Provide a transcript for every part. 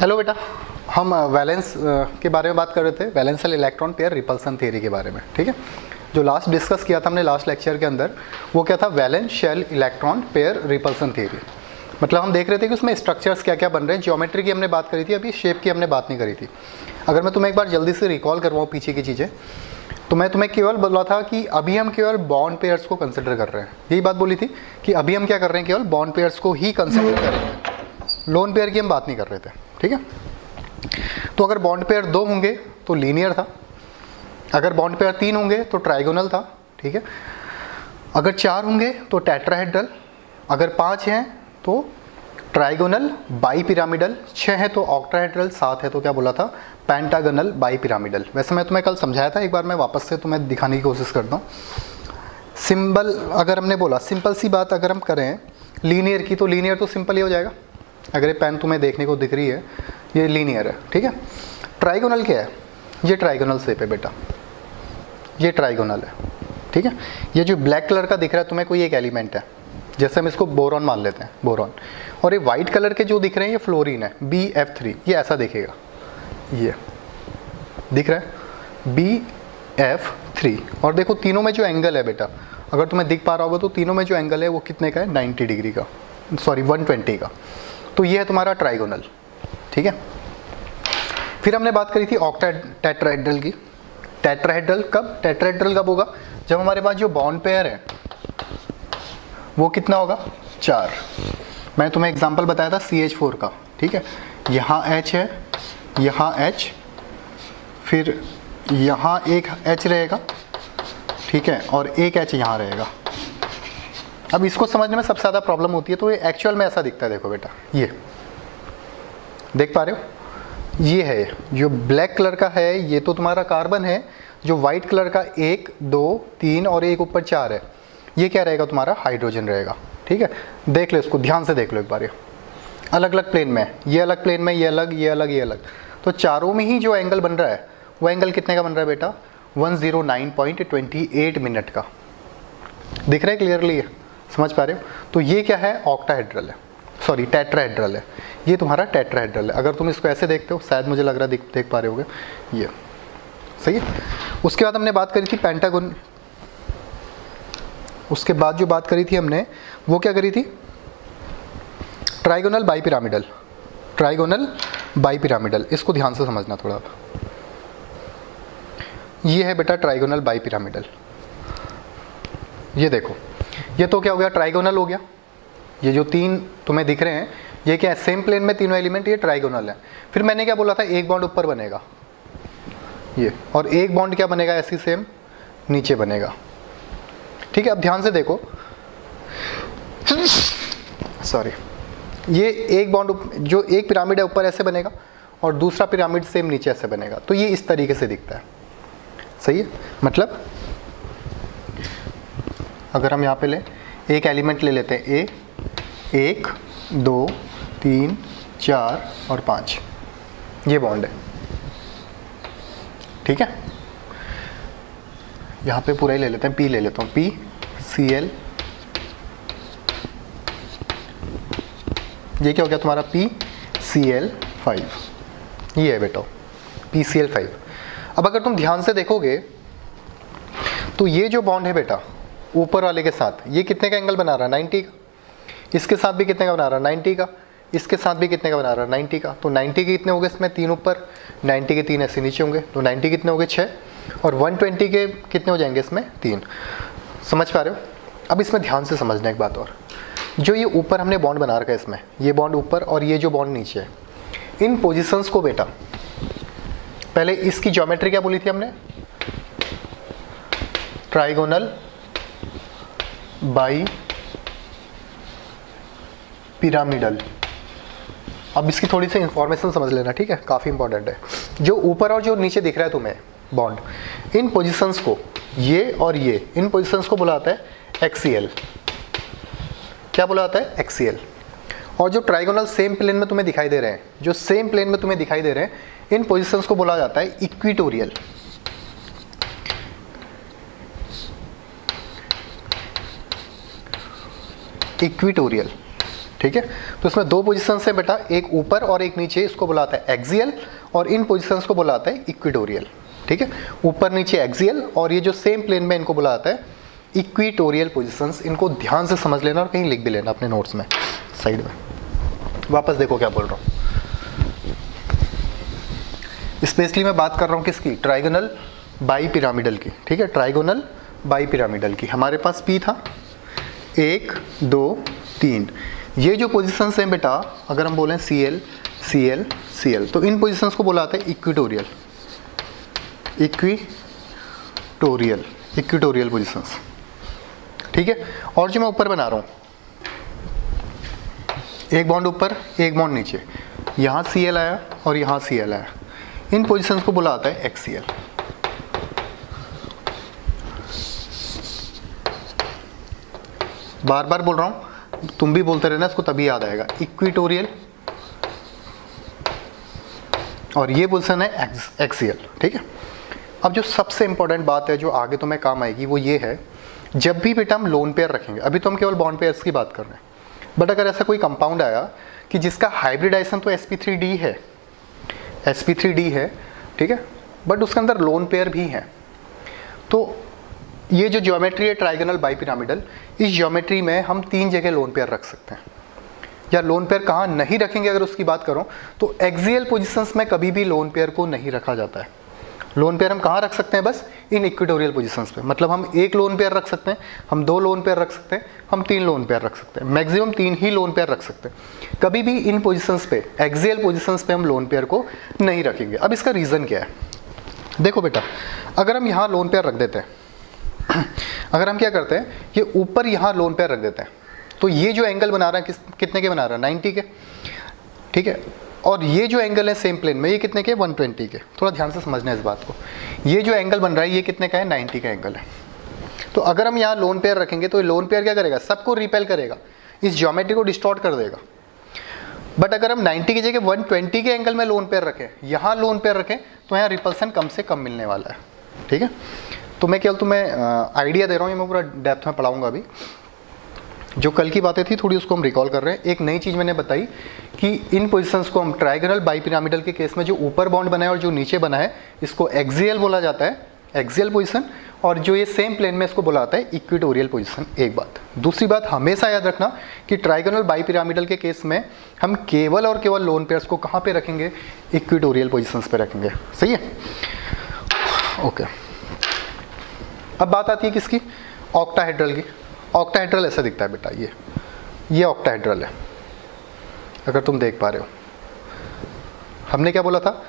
Hello बेटा, हम valence के बारे में बात कर रहे थे, वैलेंशियल इलेक्ट्रॉन पेयर रिपल्सन थ्योरी के बारे में। ठीक है, जो लास्ट डिस्कस किया था हमने लास्ट लेक्चर के अंदर, वो क्या था? वैलेंशियल इलेक्ट्रॉन पेयर रिपल्सन थ्योरी। मतलब हम देख रहे थे कि उसमें स्ट्रक्चर्स क्या क्या बन रहे हैं। ज्योमेट्री की हमने बात करी थी, अभी शेप की हमने बात नहीं करी थी। अगर मैं तुम्हें एक बार जल्दी से रिकॉल करवाऊँ पीछे की चीज़ें, तो मैं तुम्हें केवल बोला था कि अभी हम केवल बॉन्ड पेयर्स को कंसिडर कर रहे हैं। यही बात बोली थी कि अभी हम क्या कर रहे हैं, केवल बॉन्ड पेयर्स को ही कंसिडर कर रहे हैं, लोन पेयर की हम बात नहीं कर रहे थे। ठीक है, तो अगर बॉन्ड पेयर 2 होंगे तो लीनियर था, अगर बॉन्ड पेयर 3 होंगे तो ट्राइगोनल था। ठीक है, अगर 4 होंगे तो टेट्राहेड्रल, अगर 5 हैं तो ट्राइगोनल बाई पिरामिडल, 6 है तो ऑक्टाहेड्रल, 7 है तो क्या बोला था? Pentagonal bi pyramidal. वैसे मैं तुम्हें कल समझाया था, एक बार मैं वापस से तुम्हें दिखाने की कोशिश करता हूँ। सिंबल अगर हमने बोला, सिंपल सी बात अगर हम करें लीनियर की, तो लीनियर तो सिंपल ही हो जाएगा। अगर ये पेन तुम्हें देखने को दिख रही है, ये लीनियर है। ठीक है, ट्राइगोनल क्या है? ये ट्राइगोनल शेप है बेटा, ये ट्राइगोनल है। ठीक है, ये जो ब्लैक कलर का दिख रहा है तुम्हें, कोई एक एलिमेंट है, जैसे हम इसको बोरॉन मान लेते हैं, बोरॉन। और ये वाइट कलर के जो दिख रहे हैं, ये फ्लोरीन है, BF3। ये ऐसा दिखेगा, ये दिख रहा है BF3। और देखो तीनों में जो एंगल है बेटा, अगर तुम्हें दिख पा रहा होगा तो तीनों में जो एंगल है वो कितने का है? 90 डिग्री का, सॉरी 120 का। तो ये है तुम्हारा ट्राइगोनल। ठीक है, फिर हमने बात करी थी टेट्राहेड्रल की। टेट्राहेड्रल कब होगा? जब हमारे पास जो बॉन्ड पेयर है वो कितना होगा? 4। मैंने तुम्हें एग्जांपल बताया था CH4 का। ठीक है, यहाँ H है, यहाँ H, फिर यहाँ एक H रहेगा। ठीक है, और एक H यहाँ रहेगा। अब इसको समझने में सबसे ज़्यादा प्रॉब्लम होती है, तो ये एक्चुअल में ऐसा दिखता है। देखो बेटा, ये देख पा रहे हो? ये है जो ब्लैक कलर का है, ये तो तुम्हारा कार्बन है। जो वाइट कलर का 1 2 3 और एक ऊपर 4 है, ये क्या रहेगा? तुम्हारा हाइड्रोजन रहेगा। ठीक है, देख लो इसको, ध्यान से देख लो एक बार। ये अलग अलग प्लेन में, ये अलग प्लेन में, ये अलग, ये अलग, ये अलग। तो चारों में ही जो एंगल बन रहा है, वो एंगल कितने का बन रहा है बेटा? 109.28 मिनट का। दिख रहा है क्लियरली? है, समझ पा रहे हो? तो ये क्या है? ऑक्टाहेड्रल है, सॉरी टेट्राहेड्रल है। ये तुम्हारा टेट्राहेड्रल है। अगर तुम इसको ऐसे देखते हो, शायद मुझे लग रहा है देख पा रहे होगे, ये सही है। उसके बाद हमने बात करी थी पेंटागोन। उसके बाद जो बात करी थी हमने, वो क्या करी थी? Trigonal bi pyramidal. Trigonal bi pyramidal, इसको ध्यान से समझना थोड़ा। ये है बेटा ट्राइगोनल बाई पिरामिडल। ये देखो, ये तो क्या हो गया? ट्राइगोनल हो गया। ये जो 3 तुम्हें दिख रहे हैं, ये क्या है? सेम प्लेन में तीनों एलिमेंट, ये ट्राइगोनल है। फिर मैंने क्या बोला था? एक बॉन्ड ऊपर बनेगा ये, और एक बॉन्ड क्या बनेगा? ऐसी सेम नीचे बनेगा। ठीक है, अब ध्यान से देखो, सॉरी, ये एक बॉन्ड जो एक पिरामिड है ऊपर ऐसे बनेगा, और दूसरा पिरामिड सेम नीचे ऐसे बनेगा। तो ये इस तरीके से दिखता है। सही है, मतलब अगर हम यहाँ पे लें, एक एलिमेंट ले लेते हैं A, 1 2 3 4 और 5, ये बॉन्ड है। ठीक है, यहाँ पे पूरा ही ले लेते हैं, P ले लेता हूँ, PCl। ये क्या हो गया तुम्हारा? PCl5। ये है बेटा PCl5। अब अगर तुम ध्यान से देखोगे तो ये जो बॉन्ड है बेटा ऊपर वाले के साथ, ये कितने का एंगल बना रहा है? 90 का। इसके साथ भी कितने का बना रहा है? 90 का। इसके साथ भी कितने का बना रहा है? 90 का। तो 90 के कितने हो गए इसमें? 3 ऊपर, 90 के 3 ऐसे नीचे होंगे। तो 90 कितने हो गए? 6। और 120 के कितने हो जाएंगे इसमें? 3। समझ पा रहे हो? अब इसमें ध्यान से समझना एक बात और, जो ये ऊपर हमने बॉन्ड बना रखा है, इसमें ये बॉन्ड ऊपर और ये जो बॉन्ड नीचे है, इन पोजिशंस को बेटा, पहले इसकी ज्योमेट्री क्या बोली थी हमने? Trigonal bi pyramidal. अब इसकी थोड़ी सी इंफॉर्मेशन समझ लेना, ठीक है? काफ़ी इंपॉर्टेंट है। जो ऊपर और जो नीचे दिख रहा है तुम्हें बॉन्ड, इन पोजीशंस को, ये और ये, इन पोजीशंस को बोला जाता है एक्सियल। क्या बोला जाता है? एक्सियल। और जो ट्राइगोनल सेम प्लेन में तुम्हें दिखाई दे रहे हैं, जो सेम प्लेन में तुम्हें दिखाई दे रहे हैं, इन पोजीशंस को बोला जाता है इक्विटोरियल। इक्विटोरियल। ठीक है। तो इसमें दो पोजीशंस है बेटा, एक ऊपर और एक नीचे, इसको बुलाता है एक्सियल, और इन पोजीशंस को बुलाता है इक्वेटोरियल। ठीक है, ऊपर नीचे एक्सियल, और ये जो सेम प्लेन में इनको बुलाता है इक्वेटोरियल पोजीशंस। इनको ध्यान से समझ लेना और कहीं लिख भी लेना अपने नोट्स में साइड में। वापस देखो क्या बोल रहा हूँ। स्पेशली मैं बात कर रहा हूँ किसकी, ट्राइगोनल बाई पिरामिडल की। ठीक है, ट्राइगोनल बाई पिरामिडल की। हमारे पास पी था 1 2 3। ये जो पोजीशंस हैं बेटा, अगर हम बोलें CL CL CL, तो इन पोजीशंस को बुलाते हैं इक्वेटोरियल, इक्वेटोरियल इक्वेटोरियल पोजीशंस। ठीक है, और जो मैं ऊपर बना रहा हूँ, एक बॉन्ड ऊपर एक बॉन्ड नीचे, यहाँ CL आया और यहाँ CL आया, इन पोजीशंस को बुलाता है एक्सियल। बार बार बोल रहा हूँ, तुम भी बोलते रहना, इसको तभी याद आएगा। इक्वेटोरियल और ये पोजीशन है एक्सियल। ठीक है, अब जो सबसे इंपॉर्टेंट बात है जो आगे तुम्हें काम आएगी वो ये है, जब भी बेटा हम लोन पेयर रखेंगे, अभी तो हम केवल बॉन्ड पेयर्स की बात कर रहे हैं, बट अगर ऐसा कोई कंपाउंड आया कि जिसका हाइब्रिडाइजेशन तो sp3d है, sp3d है, ठीक है, बट उसके अंदर लोन पेयर भी है, तो ये जो ज्योमेट्री है ट्राइगोनल बाइपिरामिडल, इस ज्योमेट्री में हम 3 जगह लोन पेयर रख सकते हैं। या लोन पेयर कहाँ नहीं रखेंगे अगर उसकी बात करूं तो एक्सियल पोजीशंस में कभी भी लोन पेयर को नहीं रखा जाता है। लोन पेयर हम कहाँ रख सकते हैं, बस इन इक्वेटोरियल पोजीशंस पे। मतलब हम 1 लोन पेयर रख सकते हैं, हम 2 लोन पेयर रख सकते हैं, हम 3 लोन पेयर रख सकते हैं, मैक्सिमम 3 ही लोन पेयर रख सकते हैं। कभी भी इन पोजीशंस पे, एक्सियल पोजीशंस पे हम लोन पेयर को नहीं रखेंगे। अब इसका रीज़न क्या है, देखो बेटा, अगर हम यहाँ लोन पेयर रख देते हैं, अगर हम क्या करते हैं, ये ऊपर यहाँ लोन पेयर रख देते हैं, तो ये जो एंगल बना रहा है कितने के बना रहा है, 90 के। ठीक है, और ये जो एंगल है सेम प्लेन में, ये कितने के, 120 के। थोड़ा ध्यान से समझना है इस बात को। ये जो एंगल बन रहा है ये कितने का है, 90 का एंगल है। तो अगर हम यहाँ लोन पेयर रखेंगे तो ये लोन पेयर क्या करेगा, सबको रिपेल करेगा, इस ज्योमेट्री को डिस्टॉर्ट कर देगा। बट अगर हम 90 की जगह 120 के एंगल में लोन पेयर रखें, यहाँ लोन पेयर रखें, तो यहाँ रिपल्सन कम से कम मिलने वाला है। ठीक है, तो मैं केवल तुम्हें आइडिया दे रहा हूँ, ये मैं पूरा डेप्थ में पढ़ाऊँगा अभी। जो कल की बातें थी थोड़ी उसको हम रिकॉल कर रहे हैं। एक नई चीज़ मैंने बताई कि इन पोजीशंस को हम ट्राइगोनल बाइपिरामिडल के केस में जो ऊपर बॉन्ड बना है और जो नीचे बना है, इसको एक्सियल बोला जाता है, एक्सियल पोजीशन, और जो ये सेम प्लेन में इसको बुलाता है इक्वेटोरियल पोजीशन। एक बात। दूसरी बात हमेशा याद रखना कि ट्राइगोनल बाइपिरामिडल के केस में हम केवल और केवल लोन पेयर्स को कहाँ पे रखेंगे, इक्वेटोरियल पोजीशंस पे रखेंगे। सही है, ओके। अब बात आती है किसकी, ऑक्टाहेड्रल की। ऑक्टाहेड्रल ऐसा दिखता है बेटा, ये ऑक्टाहेड्रल है, अगर तुम देख पा रहे हो। हमने क्या बोला था,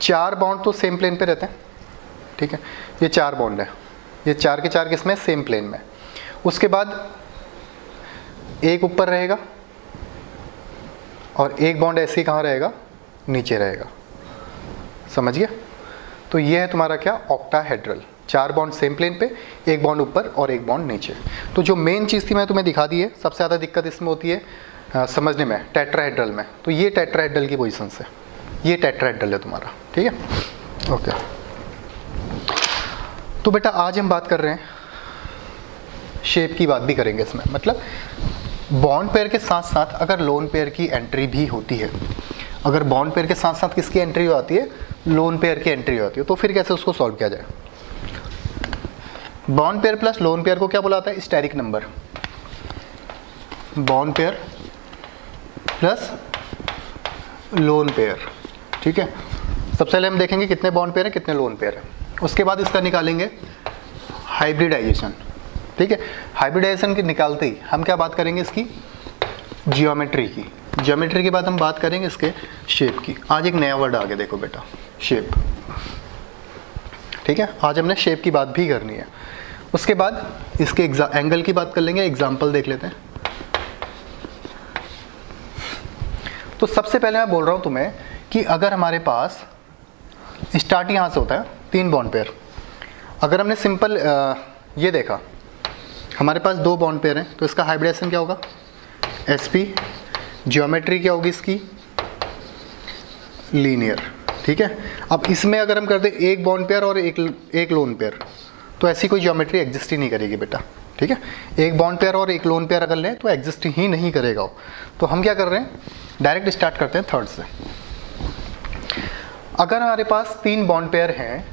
4 बॉन्ड तो सेम प्लेन पे रहते हैं। ठीक है, ये 4 बॉन्ड है, ये 4 के 4 किसमें, सेम प्लेन में। उसके बाद एक ऊपर रहेगा और एक बॉन्ड ऐसे ही कहाँ रहेगा, नीचे रहेगा। समझ गया, तो ये है तुम्हारा क्या, ऑक्टाहेड्रल। 4 बॉन्ड सेम प्लेन पे, एक बॉन्ड ऊपर और एक बॉन्ड नीचे। तो जो मेन चीज़ थी मैं तुम्हें दिखा दी है। सबसे ज़्यादा दिक्कत इसमें होती है समझने में, टेट्राहेड्रल में। तो ये टेट्राहेड्रल की पोजीशन है, ये टेट्राहेड्रल है तुम्हारा। ठीक है, ओके। तो बेटा आज हम बात कर रहे हैं शेप की, बात भी करेंगे इसमें। मतलब बॉन्ड पेयर के साथ साथ अगर लोन पेयर की एंट्री भी होती है, अगर बॉन्ड पेयर के साथ साथ किसकी एंट्री आती है, लोन पेयर की एंट्री होती है, तो फिर कैसे उसको सॉल्व किया जाए। Bond pair plus lone pair को क्या बुलाता है, steric number. Bond pair plus lone pair. ठीक है, सबसे पहले हम देखेंगे कितने बॉन्ड पेयर है, कितने लोन पेयर है। उसके बाद इसका निकालेंगे हाइब्रिडाइजेशन। ठीक है, हाइब्रिडाइजेशन के निकालते ही हम क्या बात करेंगे, इसकी जियोमेट्री की। जियोमेट्री के बाद हम बात करेंगे इसके शेप की। आज एक नया वर्ड आ गया, देखो बेटा, शेप। ठीक है, आज हमने शेप की बात भी करनी है। उसके बाद इसके एंगल की बात कर लेंगे, एग्जाम्पल देख लेते हैं। तो सबसे पहले मैं बोल रहा हूं तुम्हें कि अगर हमारे पास स्टार्ट यहां से होता है 3 बॉन्ड पेयर, अगर हमने सिंपल ये देखा, हमारे पास 2 बॉन्ड पेयर हैं, तो इसका हाइब्रिडाइजेशन क्या होगा, sp। ज्योमेट्री क्या होगी इसकी, लीनियर। ठीक है, अब इसमें अगर हम करते एक बॉन्ड पेयर और एक लोन पेयर, तो ऐसी कोई ज्योमेट्री एग्जिस्ट ही नहीं करेगी बेटा। ठीक है, एक बॉन्ड पेयर और एक लोन पेयर अगर लें तो एग्जिस्ट ही नहीं करेगा वो। तो हम क्या कर रहे हैं, डायरेक्ट स्टार्ट करते हैं थर्ड से। अगर हमारे पास 3 बॉन्ड पेयर हैं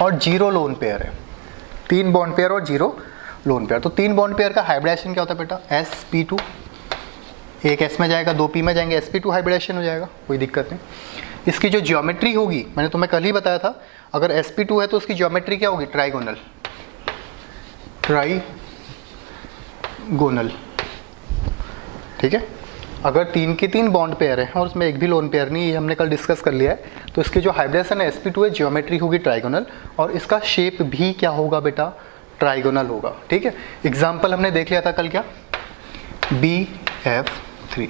और 0 लोन पेयर है, 3 बॉन्ड पेयर और 0 लोन पेयर, तो 3 बॉन्ड पेयर का हाइब्रिडेशन क्या होता है बेटा, sp2, एक s में जाएगा 2 p में जाएंगे, sp2 हाइब्रिडेशन हो जाएगा, कोई दिक्कत नहीं। इसकी जो ज्योमेट्री होगी, मैंने तुम्हें कल ही बताया था, अगर sp2 है तो उसकी ज्योमेट्री क्या होगी, ट्राइगोनल, ट्राइगोनल, ठीक है। अगर 3 की 3 बॉन्ड पेयर है और उसमें एक भी लोन पेयर नहीं, ये हमने कल डिस्कस कर लिया है, तो इसकी जो हाइब्रिडेशन है sp2 है, ज्योमेट्री होगी ट्राइगोनल, और इसका शेप भी क्या होगा बेटा, ट्राइगोनल होगा, ठीक है। एग्जाम्पल हमने देख लिया था कल, क्या, BF3,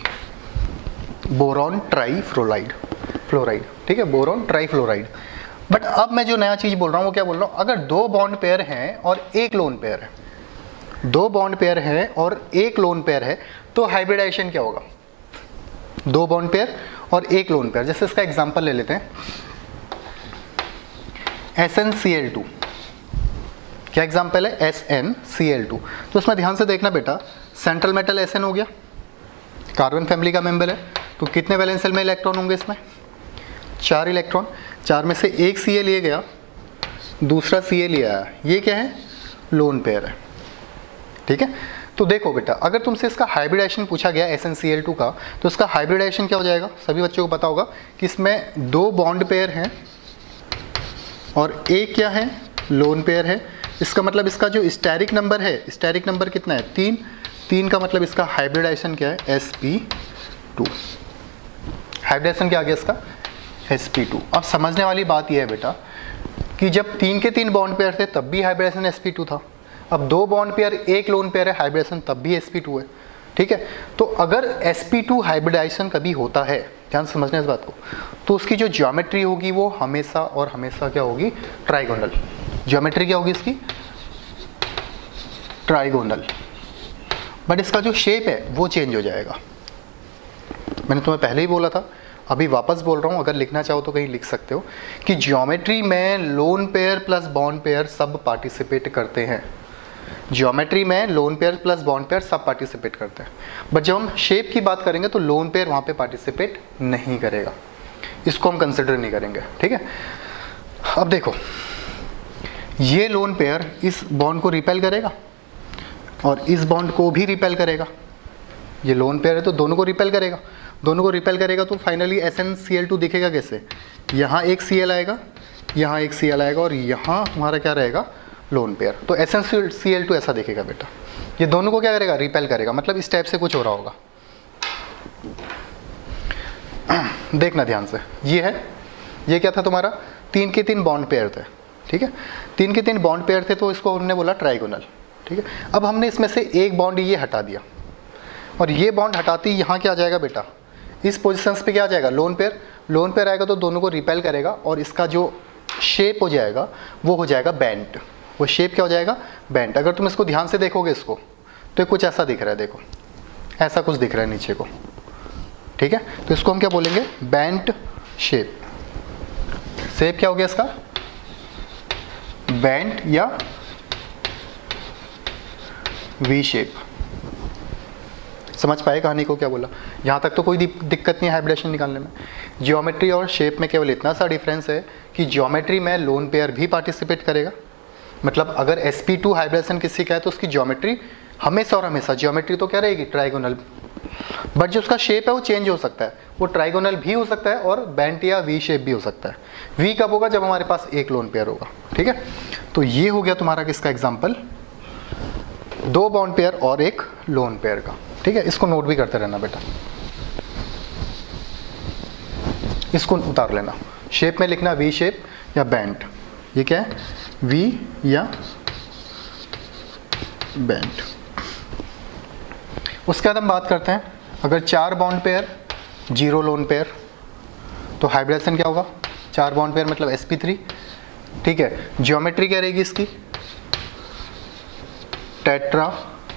बोरॉन ट्राइफ्लोराइड, फ्लोराइड, ठीक है, बोरॉन ट्राइफ्लोराइड। बट अब मैं जो नया चीज बोल रहा हूँ वो क्या बोल रहा हूँ, अगर 2 बॉन्ड पेयर हैं और एक लोन पेयर है, 2 बॉन्ड पेयर है और एक लोन पेयर है, तो हाइब्रिडाइजेशन क्या होगा, 2 बॉन्ड पेयर और एक लोन पेयर। जैसे इसका एग्जांपल ले लेते हैं, SnCl2, क्या एग्जांपल है, SnCl2। तो इसमें ध्यान से देखना बेटा, सेंट्रल मेटल Sn हो गया, कार्बन फैमिली का मेंबर है, तो कितने वैलेंस शेल में इलेक्ट्रॉन होंगे इसमें, 4 इलेक्ट्रॉन, 4 में से एक Ca लिए गया, दूसरा Ca लिया आया, ये क्या है, लोन पेयर है, ठीक है। तो देखो बेटा, अगर तुमसे इसका हाइब्रिडाइजेशन पूछा गया SnCl2 का, तो इसका हाइब्रिडाइजेशन क्या हो जाएगा, सभी बच्चों को पता होगा कि इसमें 2 बॉन्ड पेयर हैं और एक क्या है, लोन पेयर है। इसका मतलब इसका जो स्टेरिक नंबर है, स्टेरिक नंबर कितना है, 3, 3 का मतलब इसका हाइब्रिडाइजेशन क्या है, sp2, हाइब्रिडाइजेशन क्या आ गया इसका, sp2। अब समझने वाली बात यह है बेटा कि जब 3 के 3 बॉन्ड पेयर थे तब भी हाइब्रिडाइजेशन sp2 था, अब 2 बॉन्ड पेयर एक लोन पेयर है, हाइब्रिडेशन तब भी sp2 है, ठीक है। तो अगर sp2 हाइब्रिडाइजेशन कभी होता है, ध्यान समझना इस बात को, तो उसकी जो ज्योमेट्री होगी वो हमेशा और हमेशा क्या होगी, ट्राइगोनल। ज्योमेट्री क्या होगी इसकी, ट्राइगोनल, बट इसका जो शेप है वो चेंज हो जाएगा। मैंने तुम्हें पहले ही बोला था, अभी वापस बोल रहा हूँ, अगर लिखना चाहो तो कहीं लिख सकते हो कि ज्योमेट्री में lone pair plus bond pair सब पार्टिसिपेट करते हैं, ज्योमेट्री में lone pair plus bond pair सब पार्टिसिपेट करते हैं, बट जब हम शेप की बात करेंगे तो लोन पेयर वहाँ पे पार्टिसिपेट नहीं करेगा, इसको हम कंसिडर नहीं करेंगे, ठीक है। अब देखो, ये लोन पेयर इस बॉन्ड को रिपेल करेगा और इस बॉन्ड को भी रिपेल करेगा, ये लोन पेयर है तो दोनों को रिपेल करेगा, दोनों को रिपेल करेगा, तो फाइनली SnCl2 दिखेगा कैसे, यहाँ एक Cl आएगा, यहाँ एक Cl आएगा और यहाँ हमारा क्या रहेगा, लोन पेयर। तो SnCl2 ऐसा दिखेगा बेटा, ये दोनों को क्या करेगा, रिपेल करेगा, मतलब इस टाइप से कुछ हो रहा होगा। देखना ध्यान से, ये है, ये क्या था तुम्हारा, 3 के 3 बॉन्ड पेयर थे, ठीक है, 3 के 3 बॉन्ड पेयर थे, तो इसको हमने बोला ट्राइगोनल, ठीक है। अब हमने इसमें से एक बॉन्ड ये हटा दिया और ये बॉन्ड हटाती यहाँ क्या आ जाएगा बेटा, इस पोजिशंस पे क्या आ जाएगा, लोन पेयर, लोन पेयर आएगा तो दोनों को रिपेल करेगा और इसका जो शेप हो जाएगा वो हो जाएगा बेंट, वो शेप क्या हो जाएगा, बेंट। अगर तुम इसको ध्यान से देखोगे इसको, तो कुछ ऐसा दिख रहा है, देखो ऐसा कुछ दिख रहा है नीचे को, ठीक है, तो इसको हम क्या बोलेंगे, बेंट शेप। शेप क्या हो गया इसका, बेंट या वी शेप। समझ पाए कहानी को, क्या बोला, यहाँ तक तो कोई दिक्कत नहीं है हाइब्रिडेशन निकालने में। ज्योमेट्री और शेप में केवल इतना सा डिफरेंस है कि ज्योमेट्री में लोन पेयर भी पार्टिसिपेट करेगा, मतलब अगर sp2 हाइब्रिडेशन किसी का है तो उसकी ज्योमेट्री हमेशा और हमेशा, ज्योमेट्री तो क्या रहेगी, ट्राइगोनल, बट जो उसका शेप है वो चेंज हो सकता है, वो ट्राइगोनल भी हो सकता है और बेंट या वी शेप भी हो सकता है। वी कब होगा, जब हमारे पास एक लोन पेयर होगा, ठीक है। तो ये हो गया तुम्हारा किसका एग्जाम्पल, 2 बॉन्ड पेयर और एक लोन पेयर का, ठीक है। इसको नोट भी करते रहना बेटा, इसको उतार लेना, शेप में लिखना वी शेप या बेंट, ये क्या है, वी या बेंट। उसके बाद हम बात करते हैं, अगर 4 बॉन्ड पेयर 0 लोन पेयर, तो हाइब्रिडेशन क्या होगा, 4 बॉन्ड पेयर मतलब sp3, ठीक है। ज्योमेट्री क्या रहेगी इसकी, टेट्राहेड्रल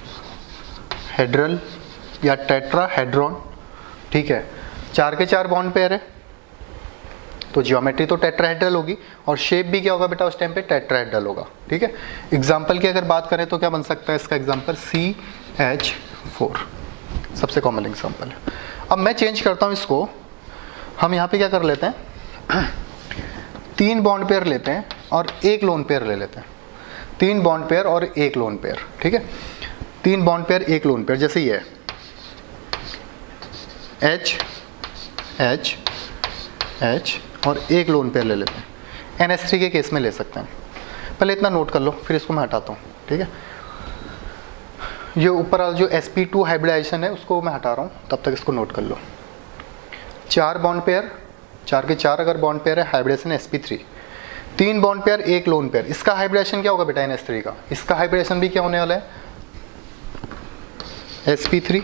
या टेट्राहेड्रॉन, ठीक है। 4 के 4 बॉन्ड पेयर है, तो जियोमेट्री तो टेट्राहेड्रल होगी और शेप भी क्या होगा बेटा उस टाइम पे टेट्राहेड्रल होगा, ठीक है। एग्जाम्पल की अगर बात करें तो क्या बन सकता है इसका एग्जाम्पल, CH4 सबसे कॉमन एग्जाम्पल है। अब मैं चेंज करता हूँ इसको, हम यहाँ पे क्या कर लेते हैं 3 बॉन्ड पेयर लेते हैं और 1 लोन पेयर ले लेते हैं। 3 बॉन्ड पेयर और 1 लोन पेयर, ठीक है। 3 बॉन्ड पेयर 1 लोन पेयर, जैसे ये है H H H और 1 लोन पेयर ले लेते हैं। NH3 के केस में ले सकते हैं। पहले इतना नोट कर लो, फिर इसको मैं हटाता हूँ, ठीक है। ये ऊपर वाला जो sp2 हाइब्रिडाइजेशन है उसको मैं हटा रहा हूँ, तब तक इसको नोट कर लो। 4 बॉन्ड पेयर, 4 के 4 अगर बॉन्ड पेयर है, hybridisation sp3। 3 bond pair 1 lone pair, इसका हाइब्रिडेशन क्या होगा बेटा NH3 का, इसका हाइब्रिडेशन भी क्या होने वाला है sp3।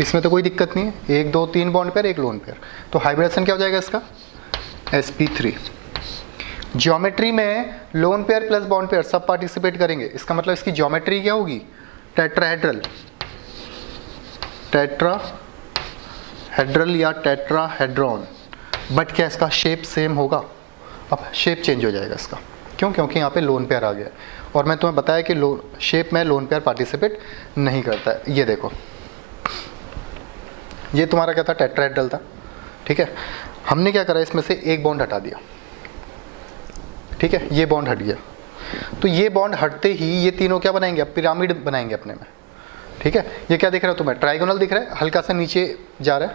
इसमें तो कोई दिक्कत नहीं है, 1 2 3 बॉन्ड पेयर 1 लोन पेयर, तो हाइब्रिडेशन क्या हो जाएगा इसका sp3। ज्योमेट्री में lone pair plus bond pair सब पार्टिसिपेट करेंगे, इसका मतलब इसकी ज्योमेट्री क्या होगी टेट्राहेड्रल, टेट्राहेड्रल या टेट्राहेड्रॉन, बट क्या इसका शेप सेम होगा। अब शेप चेंज हो जाएगा इसका, क्यों, क्योंकि यहाँ पे लोन पेयर आ गया और मैं तुम्हें बताया कि शेप में लोन पेयर पार्टिसिपेट नहीं करता है। ये देखो, ये तुम्हारा क्या था टेट्राहेड्रल था, ठीक है। हमने क्या करा इसमें से एक बॉन्ड हटा दिया, ठीक है, ये बॉन्ड हट गया, तो ये बॉन्ड हटते ही ये तीनों क्या बनाएंगे, अब पिरामिड बनाएंगे अपने में, ठीक है। ये क्या दिख रहा है तुम्हें, ट्राइगोनल दिख रहा है, हल्का सा नीचे जा रहा है,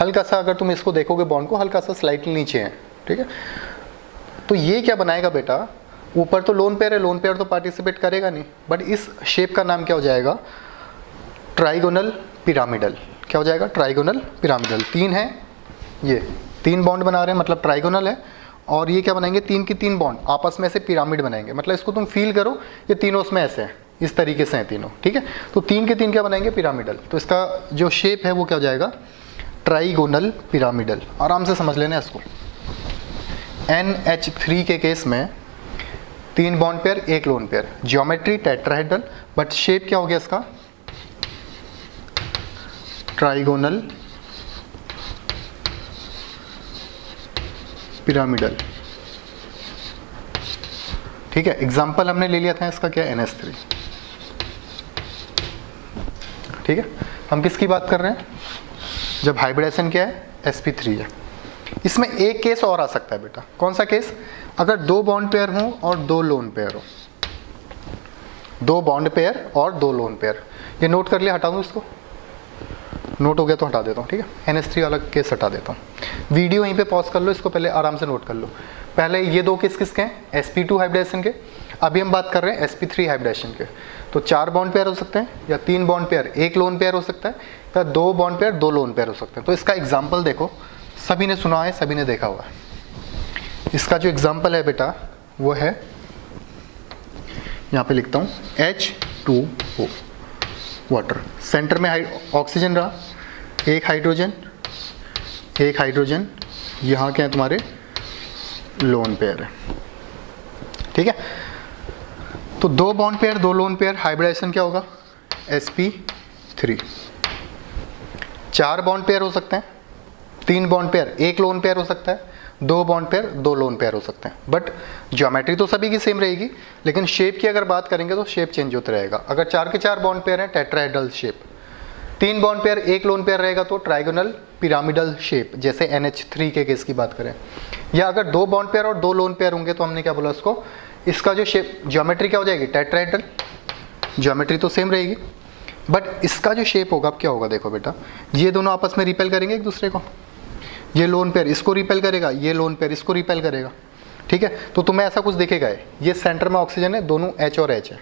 हल्का सा, अगर तुम इसको देखोगे बॉन्ड को हल्का सा स्लाइटली नीचे है, ठीक है। तो ये क्या बनाएगा बेटा, ऊपर तो लोन पेयर है, लोन पेयर तो पार्टिसिपेट करेगा नहीं, बट इस शेप का नाम क्या हो जाएगा ट्राइगोनल पिरामिडल। क्या हो जाएगा ट्राइगोनल पिरामिडल। 3 है, ये 3 बॉन्ड बना रहे हैं मतलब ट्राइगोनल है, और ये क्या बनाएंगे 3 की 3 बॉन्ड आपस में से पिरामिड बनाएंगे, मतलब इसको तुम फील करो ये तीनों उसमें ऐसे हैं, इस तरीके से हैं तीनों, ठीक है। तो 3 के 3 क्या बनाएंगे पिरामिडल, तो इसका जो शेप है वो क्या हो जाएगा ट्राइगोनल पिरामिडल। आराम से समझ लेना इसको। NH3 के केस में 3 bond pair 1 lone pair, geometry tetrahedral, but shape क्या हो गया इसका ट्राइगोनल पिरामिडल, ठीक है। एग्जाम्पल हमने ले लिया था इसका क्या NH3, ठीक है। हम किसकी बात कर रहे हैं, जब हाइब्रिडेशन क्या है sp3 है। इसमें एक केस और आ सकता है बेटा, कौन सा केस, अगर 2 बॉन्ड पेयर हो और 2 लोन पेयर हो, 2 बॉन्ड पेयर और 2 लोन पेयर। ये नोट कर लिया, हटा दूँ इसको, नोट हो गया तो हटा देता हूँ, ठीक है। NH3 वाला केस हटा देता हूँ। वीडियो यहीं पे पॉज कर लो, इसको पहले आराम से नोट कर लो। पहले ये 2 केस किसके हैं sp2 हाइब्रिडेशन के, अभी हम बात कर रहे हैं sp3 हाइब्रिडेशन के। तो 4 बॉन्ड पेयर हो सकते हैं, या 3 बॉन्ड पेयर 1 लोन पेयर हो सकता है, या 2 बॉन्ड पेयर 2 लोन पेयर हो सकते हैं। तो इसका एग्जाम्पल देखो, सभी ने सुना है, सभी ने देखा हुआ है। इसका जो एग्जाम्पल है बेटा वो है, यहाँ पे लिखता हूँ H2O वाटर, सेंटर में ऑक्सीजन रहा, एक हाइड्रोजन, यहाँ क्या है तुम्हारे लोन पेयर है, ठीक है। तो 2 bond pair 2 lone pair, hybridisation क्या होगा sp3। 4 बॉन्ड पेयर हो सकते हैं, 3 बॉन्ड पेयर 1 लोन पेयर हो सकता है, 2 बॉन्ड पेयर 2 लोन पेयर हो सकते हैं, बट ज्योमेट्री तो सभी की सेम रहेगी, लेकिन शेप की अगर बात करेंगे तो शेप चेंज होता रहेगा। अगर 4 के 4 बॉन्ड पेयर है tetrahedral shape, 3 bond pair 1 lone pair रहेगा तो ट्राइगोनल पिरामिडल शेप, जैसे NH3 के केस की बात करें। या अगर 2 बॉन्ड पेयर और 2 लोन पेयर होंगे तो हमने क्या बोला उसको, इसका जो शेप ज्योमेट्री क्या हो जाएगी टेट्राहेड्रल, ज्योमेट्री तो सेम रहेगी, बट इसका जो शेप होगा अब क्या होगा देखो बेटा, ये दोनों आपस में रिपेल करेंगे एक दूसरे को, ये लोन पेयर इसको रिपेल करेगा, ये लोन पेयर इसको रिपेल करेगा, ठीक है। तो तुम्हें ऐसा कुछ दिखेगा, ये सेंटर में ऑक्सीजन है, दोनों H और H है,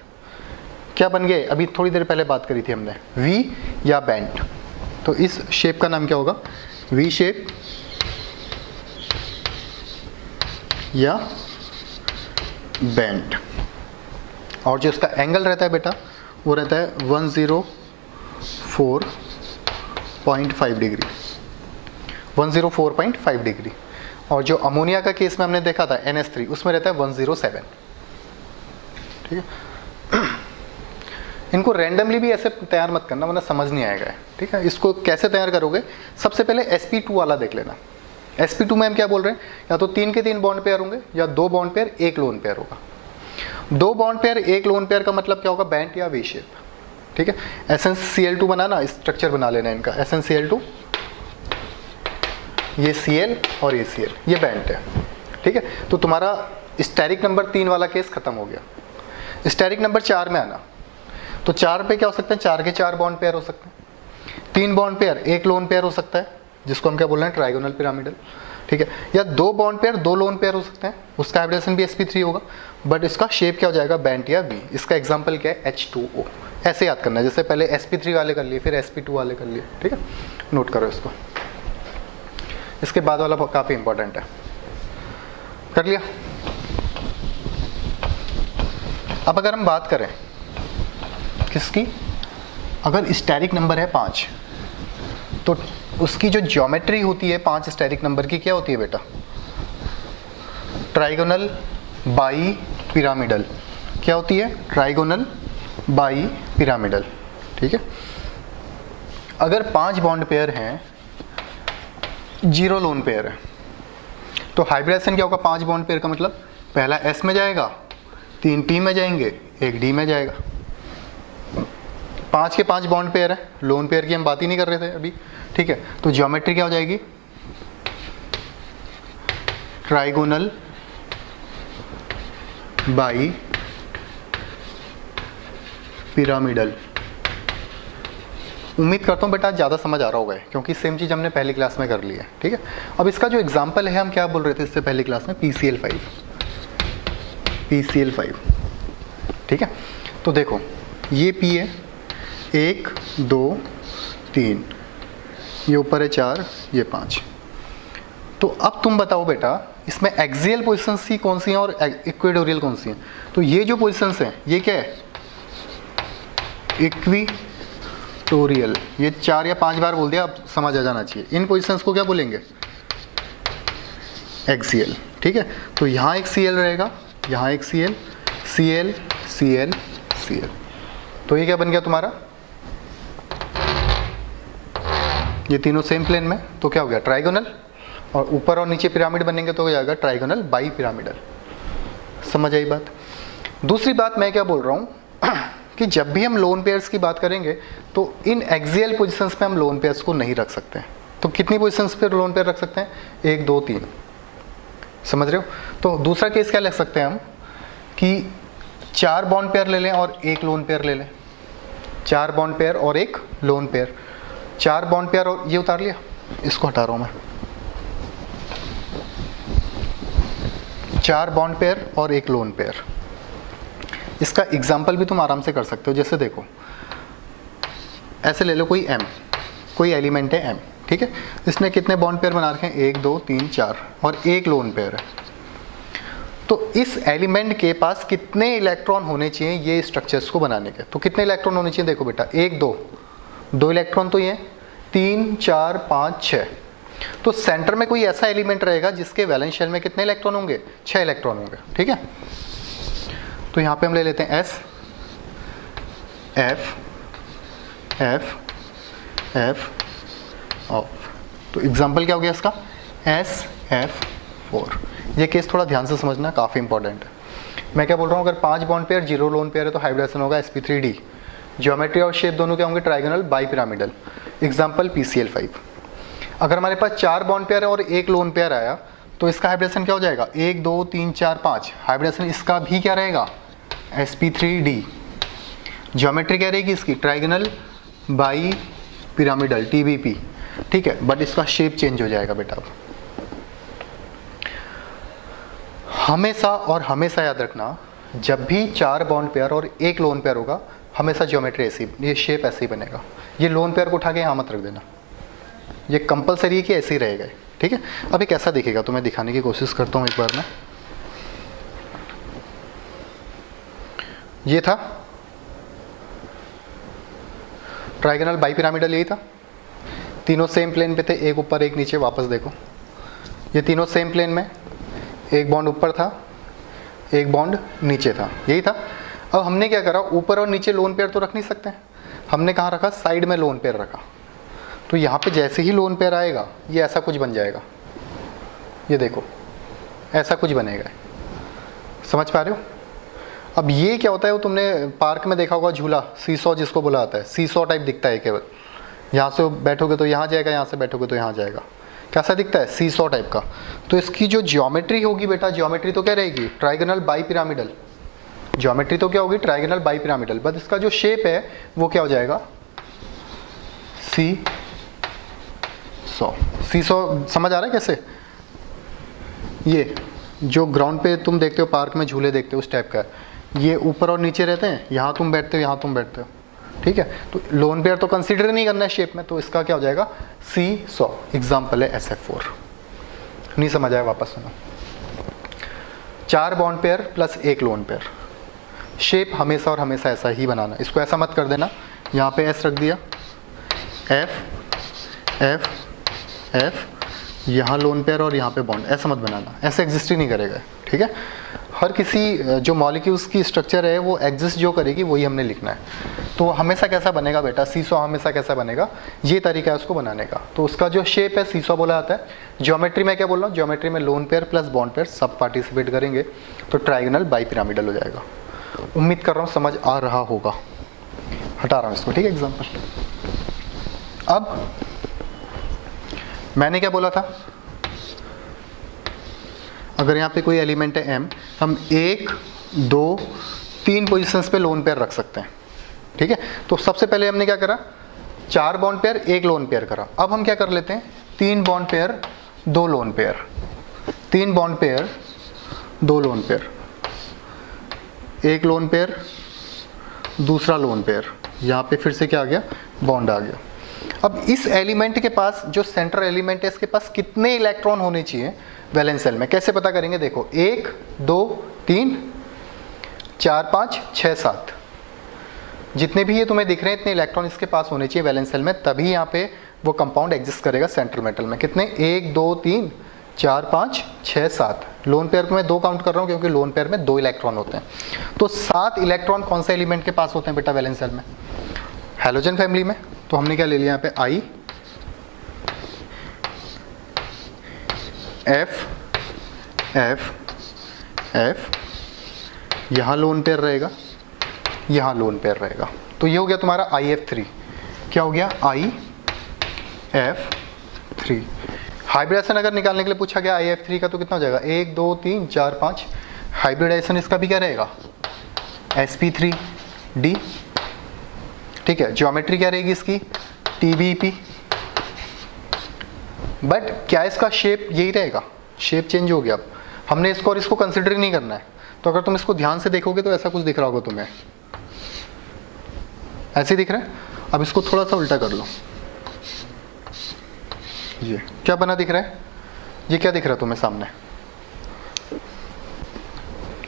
क्या बन गए, अभी थोड़ी देर पहले बात करी थी हमने V या बेंट। तो इस शेप का नाम क्या होगा V शेप या बेंट। और जो इसका एंगल रहता है बेटा वो रहता है 104.5 डिग्री, 104.5 डिग्री। और जो अमोनिया का केस में हमने देखा था NH3, उसमें रहता है 107, ठीक है। इनको रैंडमली भी ऐसे तैयार मत करना वरना समझ नहीं आएगा, ठीक है। इसको कैसे तैयार करोगे, सबसे पहले sp2 वाला देख लेना, sp2 में हम क्या बोल रहे हैं, या तो 3 के 3 बॉन्ड पेयर होंगे या 2 बॉन्ड पेयर 1 लोन पेयर होगा। 2 बॉन्ड पेयर 1 लोन पेयर का मतलब क्या होगा, बैंड या वी शेप, ठीक है। SnCl2 बनाना, स्ट्रक्चर बना लेना इनका, SnCl2, ये Cl और ये Cl, ये बैंड है, ठीक है। तो तुम्हारा स्टेरिक नंबर 3 वाला केस खत्म हो गया। स्टेरिक नंबर 4 में आना, तो 4 पे क्या हो सकता है, 4 के 4 बॉन्ड पेयर हो सकते हैं, 3 बॉन्ड पेयर 1 लोन पेयर हो सकता है, जिसको हम क्या बोल रहे हैं, ट्राइगोनल पिरामिडल, ठीक है। या 2 बॉन्ड पेयर 2 लोन पेयर हो सकते हैं, उसका हाइब्रिडेशन भी sp3 होगा, बट इसका शेप क्या हो जाएगा, बैंड या वी। इसका एग्जांपल क्या है, H2O। ऐसे याद करना है, जैसे पहले sp3 वाले कर लिए, फिर sp2 वाले कर लिए, ठीक है। नोट करो इसको, इसके बाद वाला काफी इंपॉर्टेंट है। कर लिया। अब अगर हम बात करें किसकी, अगर स्टेरिक नंबर है 5, तो उसकी जो ज्योमेट्री होती है 5 स्टेरिक नंबर की क्या होती है बेटा, ट्राइगोनल बाई पिरामिडल। क्या होती है, ट्राइगोनल बाई पिरामिडल, ठीक है। अगर 5 बॉन्ड पेयर हैं, 0 लोन पेयर है, तो हाइब्रिडेशन क्या होगा, 5 बॉन्ड पेयर का मतलब पहला S में जाएगा, 3 P में जाएंगे, 1 D में जाएगा। 5 के 5 बॉन्ड पेयर है, लोन पेयर की हम बात ही नहीं कर रहे थे अभी, ठीक है। तो ज्योमेट्री क्या हो जाएगी, ट्राइगोनल बाई पिरामिडल। उम्मीद करता हूँ बेटा ज़्यादा समझ आ रहा होगा, क्योंकि सेम चीज़ हमने पहली क्लास में कर ली है, ठीक है। अब इसका जो एग्जांपल है, हम क्या बोल रहे थे इससे पहली क्लास में, PCl5, ठीक है। तो देखो ये P है, 1 2 3, ये ऊपर है 4, ये 5। तो अब तुम बताओ बेटा, इसमें एक्सियल पोजिशंस ही कौन सी हैं और इक्वेटोरियल कौन सी हैं। तो ये जो पोजिशंस हैं ये क्या है, इक्वेटोरियल। ये 4 या 5 बार बोल दिया, अब समझ आ जाना चाहिए। इन पोजिशंस को क्या बोलेंगे, एक्सियल, ठीक है। तो यहाँ एक Cl रहेगा, यहाँ एक Cl, Cl Cl Cl। तो ये क्या बन गया तुम्हारा, ये तीनों सेम प्लेन में, तो क्या हो गया, ट्राइगोनल। और ऊपर और नीचे पिरामिड बनेंगे तो हो जाएगा ट्राइगोनल बाई पिरामिडल। समझ आई बात। दूसरी बात मैं क्या बोल रहा हूँ कि जब भी हम लोन पेयर्स की बात करेंगे तो इन एक्सियल पोजीशंस पे हम लोन पेयर्स को नहीं रख सकते हैं। तो कितनी पोजीशंस पे लोन पेयर रख सकते हैं, 1 2 3, समझ रहे हो। तो दूसरा केस क्या ले सकते हैं हम कि 4 बॉन्ड पेयर ले लें और 1 लोन पेयर ले लें, 4 बॉन्ड पेयर और 1 लोन पेयर। 4 बॉन्ड पेयर और ये उतार लिया, इसको हटा रहा हूं मैं, 4 बॉन्ड पेयर और 1 लोन पेयर। इसका एग्जाम्पल भी तुम आराम से कर सकते हो। जैसे देखो, ऐसे ले लो कोई M, कोई एलिमेंट है M, ठीक है। इसने कितने बॉन्ड पेयर बना रखे हैं, 1 2 3 4 और 1 लोन पेयर है। तो इस एलिमेंट के पास कितने इलेक्ट्रॉन होने चाहिए ये स्ट्रक्चर्स को बनाने के। तो कितने इलेक्ट्रॉन होने चाहिए, देखो बेटा 1 2 इलेक्ट्रॉन तो ये 3 4 5 6। तो सेंटर में कोई ऐसा एलिमेंट रहेगा जिसके वैलेंस शेल में कितने इलेक्ट्रॉन होंगे, 6 इलेक्ट्रॉन होंगे, ठीक है। तो यहाँ पे हम ले लेते हैं S F F F of. तो एग्जाम्पल क्या हो गया इसका, SF4। ये केस थोड़ा ध्यान से समझना, काफ़ी इंपॉर्टेंट है। मैं क्या बोल रहा हूँ, अगर 5 बॉन्ड पेयर 0 लोन पेयर है तो हाइब्रिडेशन होगा sp3d। ज्योमेट्री और शेप दोनों क्या होंगे, trigonal bi pyramidal. Example PCl5। अगर हमारे पास 4 बॉन्ड पेयर है और 1 लोन पेयर आया तो इसका हाइब्रिडेशन क्या हो जाएगा, 1 2 3 4 5। हाइब्रिडेशन इसका भी क्या रहेगा, sp3d। ज्योमेट्री क्या रहेगी इसकी, ट्राइगोनल बाई पिरामिडल TBP, ठीक है। बट इसका शेप चेंज हो जाएगा बेटा। हमेशा और हमेशा याद रखना, जब भी 4 बॉन्ड पेयर और 1 लोन पेयर होगा, हमेशा ज्योमेट्री ऐसी, ये शेप ऐसे ही बनेगा। ये लोन पेयर को उठा के यहाँ मत रख देना, ये कंपलसरी है कि ऐसे ही रहेगा, ठीक है। अब ये कैसा दिखेगा तो मैं दिखाने की कोशिश करता हूँ एक बार में। ये था ट्राइगोनल बाई पिरामिडल, यही था। तीनों सेम प्लेन पे थे, एक ऊपर एक नीचे। वापस देखो, ये तीनों सेम प्लेन में, एक बॉन्ड ऊपर था, एक बॉन्ड नीचे था, यही था। अब हमने क्या करा, ऊपर और नीचे लोन पेयर तो रख नहीं सकते हैं, हमने कहाँ रखा, साइड में लोन पेयर रखा। तो यहाँ पे जैसे ही लोन पेयर आएगा ये ऐसा कुछ बन जाएगा, ये देखो ऐसा कुछ बनेगा, समझ पा रहे हो। अब ये क्या होता है, वो तुमने पार्क में देखा होगा झूला, सीसॉ जिसको बोला जाता है, सीसॉ टाइप दिखता है केवल, यहाँ से बैठोगे तो यहाँ जाएगा, यहाँ से बैठोगे तो यहाँ जाएगा, कैसा दिखता है, सीसॉ टाइप का। तो इसकी जो ज्योमेट्री होगी बेटा, ज्योमेट्री तो क्या रहेगी, ट्राइगोनल बाई पिरामिडल, ज्योमेट्री तो क्या होगी, ट्राइगोनल बाई पिरामिडल, बट इसका जो शेप है वो क्या हो जाएगा, सीसॉ। समझ आ रहा है कैसे, ये जो ग्राउंड पे तुम देखते हो, पार्क में झूले देखते हो, उस टाइप का है। ये ऊपर और नीचे रहते हैं, यहाँ तुम बैठते हो, यहाँ तुम बैठते हो, ठीक है। तो लोन पेयर तो कंसीडर नहीं करना है शेप में, तो इसका क्या हो जाएगा, सीसॉ। एग्जाम्पल है SF4। नहीं समझ आया, वापस सुनो। 4 bond pair plus 1 lone pair, shape हमेशा और हमेशा ऐसा ही बनाना, इसको ऐसा मत कर देना, यहाँ पे S रख दिया, F, यहाँ लोन पेयर और यहाँ पे बॉन्ड, ऐसा मत बनाना, ऐसे एग्जिस्ट ही नहीं करेगा, ठीक है। हर किसी जो मॉलिक्यूल्स की स्ट्रक्चर है वो एग्जिस्ट जो करेगी वही हमने लिखना है। तो हमेशा कैसा बनेगा बेटा, सीसॉ हमेशा कैसा बनेगा, ये तरीका है उसको बनाने का। तो उसका जो शेप है सीसॉ बोला जाता है। ज्योमेट्री में क्या बोल रहा हूँ, ज्योमेट्री में lone pair plus bond pair सब पार्टिसिपेट करेंगे, तो ट्राइगोनल बाई पिरामिडल हो जाएगा। उम्मीद कर रहा हूँ समझ आ रहा होगा, हटा रहा हूँ इसको, ठीक है। एग्जाम्पल, अब मैंने क्या बोला था, अगर यहाँ पे कोई एलिमेंट है M, हम 1, 2, 3 पोजीशंस पे लोन पेयर रख सकते हैं, ठीक है। तो सबसे पहले हमने क्या करा, 4 बॉन्ड पेयर 1 लोन पेयर करा। अब हम क्या कर लेते हैं, 3 bond pair 2 lone pair, 3 bond pair 2 lone pair, 1 lone pair दूसरा लोन पेयर, यहाँ पे फिर से क्या आ गया, बॉन्ड आ गया। अब इस एलिमेंट के पास जो सेंट्रल एलिमेंट है, इसके पास कितने इलेक्ट्रॉन होने चाहिए वैलेंस शेल में, कैसे पता करेंगे, देखो 1, 2, 3, 4, 5, 6, 7, जितने भी ये तुम्हें दिख रहे हैं इतने इलेक्ट्रॉन इसके पास होने चाहिए वैलेंस शेल में, तभी यहाँ पे वो कंपाउंड एग्जिस्ट करेगा सेंट्रल मेटल में। कितने, 1, 2, 3, 4, 5, 6, 7। लोन पेयर को मैं 2 काउंट कर रहा हूँ क्योंकि लोन पेयर में 2 इलेक्ट्रॉन होते हैं। तो 7 इलेक्ट्रॉन कौन से एलिमेंट के पास होते हैं बेटा वैलेंस शेल में, हैलोजन फैमिली में। तो हमने क्या ले लिया यहाँ पे, I, F, यहाँ लोन पेयर रहेगा, यहाँ लोन पेयर रहेगा। तो ये हो गया तुम्हारा IF3। क्या हो गया, IF3। हाइब्रिडाइजेशन अगर निकालने के लिए पूछा गया IF3 का, तो कितना हो जाएगा, 1, 2, 3, 4, 5। हाइब्रिडाइजेशन इसका भी क्या रहेगा, sp3d, ठीक है। ज्योमेट्री क्या रहेगी इसकी, TBP। बट क्या इसका शेप यही रहेगा, शेप चेंज हो गया। अब हमने इसको और इसको कंसिडर ही नहीं करना है। तो अगर तुम इसको ध्यान से देखोगे तो ऐसा कुछ दिख रहा होगा तुम्हें, ऐसे दिख रहा है। अब इसको थोड़ा सा उल्टा कर लो, ये क्या बना दिख रहा है, ये क्या दिख रहा है तुम्हें सामने,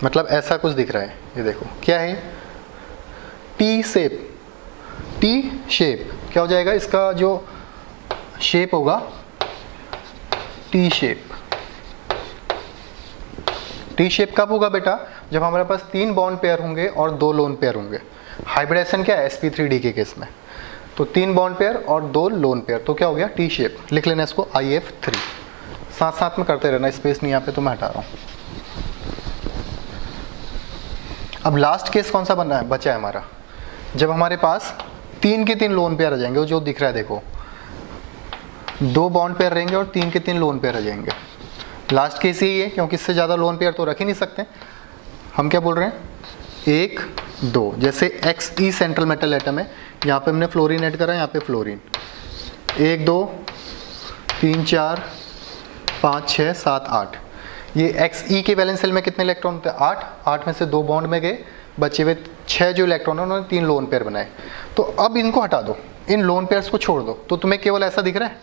मतलब ऐसा कुछ दिख रहा है। ये देखो क्या है, टी शेप, टी शेप क्या हो जाएगा, इसका जो शेप होगा टी शेप। टी शेप कब होगा बेटा, जब हमारे पास 3 बॉन्ड पेयर होंगे और 2 लोन पेयर होंगे। हाइब्रिडाइजेशन क्या है, sp3d के केस में। तो 3 बॉन्ड पेयर और 2 लोन पेयर, तो क्या हो गया, टी शेप। लिख लेना इसको IF3, साथ साथ में करते रहना, स्पेस नहीं यहाँ पे तो मैं हटा रहा हूँ। अब लास्ट केस कौन सा बन रहा है, बचा है हमारा, जब हमारे पास 3 के 3 लोन पेयर आ जाएंगे, जो दिख रहा है देखो, 2 बॉन्ड पेयर रहेंगे और 3 के 3 लोन पेयर आ जाएंगे। लास्ट केस यही है क्योंकि इससे ज़्यादा लोन पेयर तो रख ही नहीं सकते। हम क्या बोल रहे हैं, 1, 2, जैसे Xe सेंट्रल मेटल एटम है, यहाँ पे हमने फ्लोरीन ऐड करा, यहाँ पे फ्लोरीन। 1, 2, 3, 4, 5, 6, 7, 8। ये Xe के वैलेंस शेल में कितने इलेक्ट्रॉन होते हैं, 8। 8 में से 2 बॉन्ड में गए, बचे हुए 6 जो इलेक्ट्रॉन है उन्होंने 3 लोन पेयर बनाए। तो अब इनको हटा दो, इन लोन पेयर्स को छोड़ दो, तो तुम्हें केवल ऐसा दिख रहा है,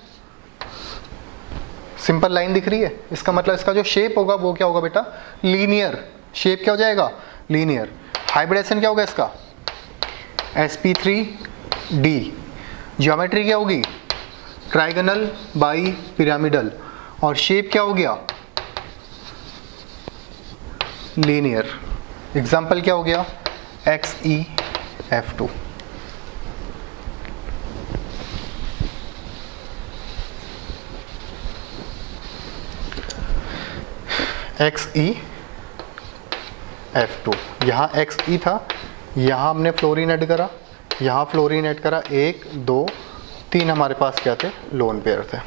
सिंपल लाइन दिख रही है। इसका मतलब इसका जो शेप होगा वो क्या होगा बेटा, लीनियर शेप। क्या हो जाएगा, लीनियर। हाइब्रिडाइजेशन क्या होगा इसका, sp3d। ज्योमेट्री क्या होगी, ट्राइगोनल बाई पिरामिडल। और शेप क्या हो गया, लीनियर। एग्जाम्पल क्या हो गया, XeF2। XeF2, यहाँ Xe था, यहाँ हमने फ्लोरीन ऐड करा, यहाँ फ्लोरीन ऐड करा, 1 2 3 हमारे पास क्या थे, लोन पेयर थे।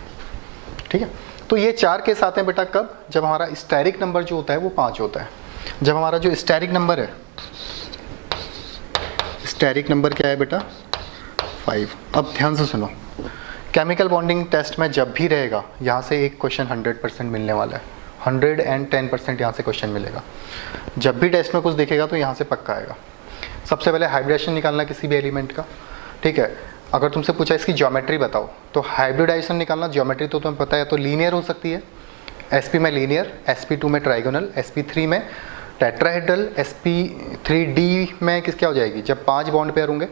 ठीक है, तो ये 4 केस आते हैं बेटा कब, जब हमारा स्टेरिक नंबर जो होता है वो 5 होता है। जब हमारा जो स्टेरिक नंबर है, स्टेरिक नंबर क्या है बेटा, 5। अब ध्यान से सुनो, केमिकल बॉन्डिंग टेस्ट में जब भी रहेगा, यहाँ से एक क्वेश्चन 100% मिलने वाला है, 110% यहाँ से क्वेश्चन मिलेगा। जब भी टेस्ट में कुछ दिखेगा तो यहाँ से पक्का आएगा। सबसे पहले हाइब्रिडेशन निकालना किसी भी एलिमेंट का, ठीक है। अगर तुमसे पूछा इसकी ज्योमेट्री बताओ, तो हाइब्रिडाइजेशन निकालना, ज्योमेट्री तो तुम्हें पता है, तो लीनियर हो सकती है, sp में लीनियर, sp2 में ट्राइगोनल, sp3 में टेट्राहेड्रल, sp3d में क्या हो जाएगी, जब 5 बॉन्ड पेयर होंगे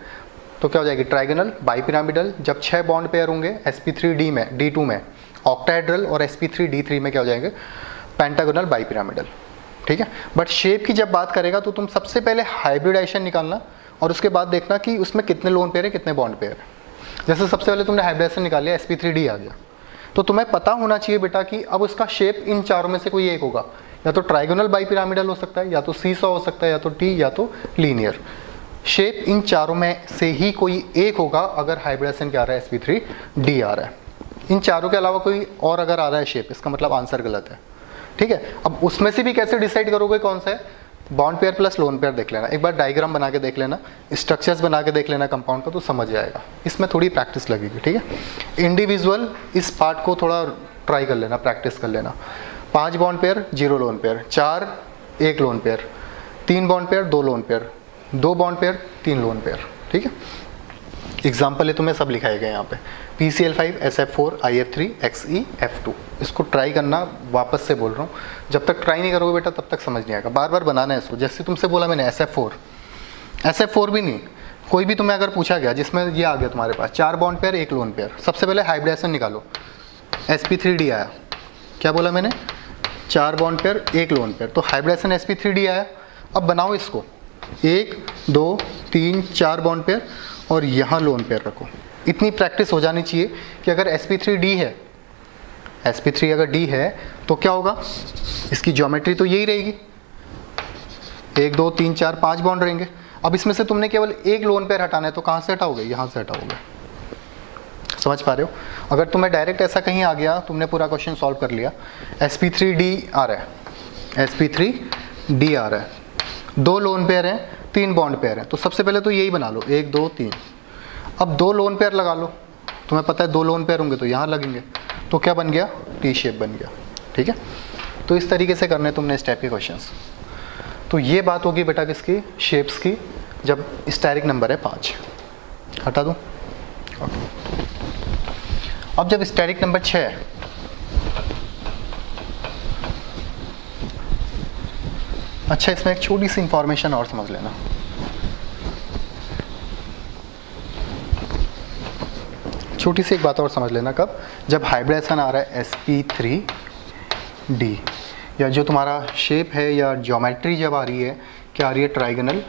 तो क्या हो जाएगी, ट्राइगोनल बाइपिरामिडल। जब 6 बॉन्ड पेयर होंगे sp3d में, d2 में ऑक्टाहेड्रल, और sp3d3 में क्या हो जाएंगे, पेंटागोनल बाइपिरामिडल। ठीक है, बट शेप की जब बात करेगा तो तुम सबसे पहले हाइब्रिडाइजेशन निकालना और उसके बाद देखना कि उसमें कितने लोन पेयर है, कितने बॉन्ड पेयर है। जैसे सबसे पहले तुमने हाइब्रिडाइजेशन निकाल लिया, sp3d आ गया, तो तुम्हें पता होना चाहिए बेटा कि अब उसका शेप इन चारों में से कोई एक होगा, या तो ट्राइगोनल बाइपिरामिडल हो सकता है, या तो सीसॉ हो सकता है, या तो टी, या तो लीनियर। शेप इन चारों में से ही कोई एक होगा अगर हाइब्रिडाइजेशन क्या आ रहा है, sp3d आ रहा है। इन चारों के अलावा कोई और अगर आ रहा है शेप, इसका मतलब आंसर गलत है। ठीक है, अब उसमें से भी कैसे डिसाइड करोगे कौन सा है, bond pair plus lone pair देख लेना, एक बार डायग्राम बना के देख लेना, स्ट्रक्चर्स बना के देख लेना कंपाउंड का, तो समझ जाएगा। इसमें थोड़ी प्रैक्टिस लगेगी। ठीक है, इंडिविजुअल इस पार्ट को थोड़ा ट्राई कर लेना, प्रैक्टिस कर लेना। 5 bond pair 0 lone pair, 4 1 lone pair, 3 bond pair 2 lone pair, 2 bond pair 3 loan pair. ठीक है, एग्जाम्पल है तुम्हें सब लिखाए गए यहाँ पे, PCl5 SF4 IF3 XeF2। इसको ट्राई करना, वापस से बोल रहा हूँ, जब तक ट्राई नहीं करोगे बेटा तब तक समझ नहीं आएगा। बार बार बनाना है इसको। जैसे तुमसे बोला मैंने SF4 भी नहीं, कोई भी तुम्हें अगर पूछा गया जिसमें ये आ गया तुम्हारे पास 4 बॉन्ड पेयर 1 लोन पेयर, सबसे पहले हाइब्रिडाइजेशन निकालो, sp3d आया, क्या बोला मैंने, 4 बॉन्ड पेयर 1 लोन पेयर, तो हाइब्रिडाइजेशन sp3d आया। अब बनाओ इसको, 1 2 3 4 बॉन्ड पेयर और यहाँ लोन पेयर रखो। इतनी प्रैक्टिस हो जानी चाहिए कि अगर sp3d है, sp3 अगर d है तो क्या होगा, इसकी ज्योमेट्री तो यही रहेगी, 1 2 3 4 5 बॉन्ड रहेंगे। अब इसमें से तुमने केवल 1 लोन पेयर हटाना है, तो कहाँ से हटाओगे, यहाँ से हटाओगे। समझ पा रहे हो। अगर तुम्हें डायरेक्ट ऐसा कहीं आ गया, तुमने पूरा क्वेश्चन सॉल्व कर लिया, sp3d आ रहा है, sp3d आ रहा है, 2 लोन पेयर हैं 3 बॉन्ड पेयर हैं, तो सबसे पहले तो यही बना लो, 1 2 3। अब 2 लोन पेयर लगा लो, तुम्हें पता है 2 लोन पेयर होंगे तो यहाँ लगेंगे, तो क्या बन गया, टी शेप बन गया। ठीक है, तो इस तरीके से करने तुमने इस टाइप के क्वेश्चंस। तो ये बात होगी बेटा किसकी, शेप्स की, जब स्टेरिक नंबर है 5। हटा दूँ। अब जब स्टेरिक नंबर 6 है, अच्छा इसमें एक छोटी सी इंफॉर्मेशन और समझ लेना। छोटी सी एक बात और समझ लेना, कब, जब हाइब्रिडाइजेशन आ रहा है sp3d, या जो तुम्हारा शेप है या ज्योमेट्री जब आ रही है, क्या आ रही है, ट्राइगोनल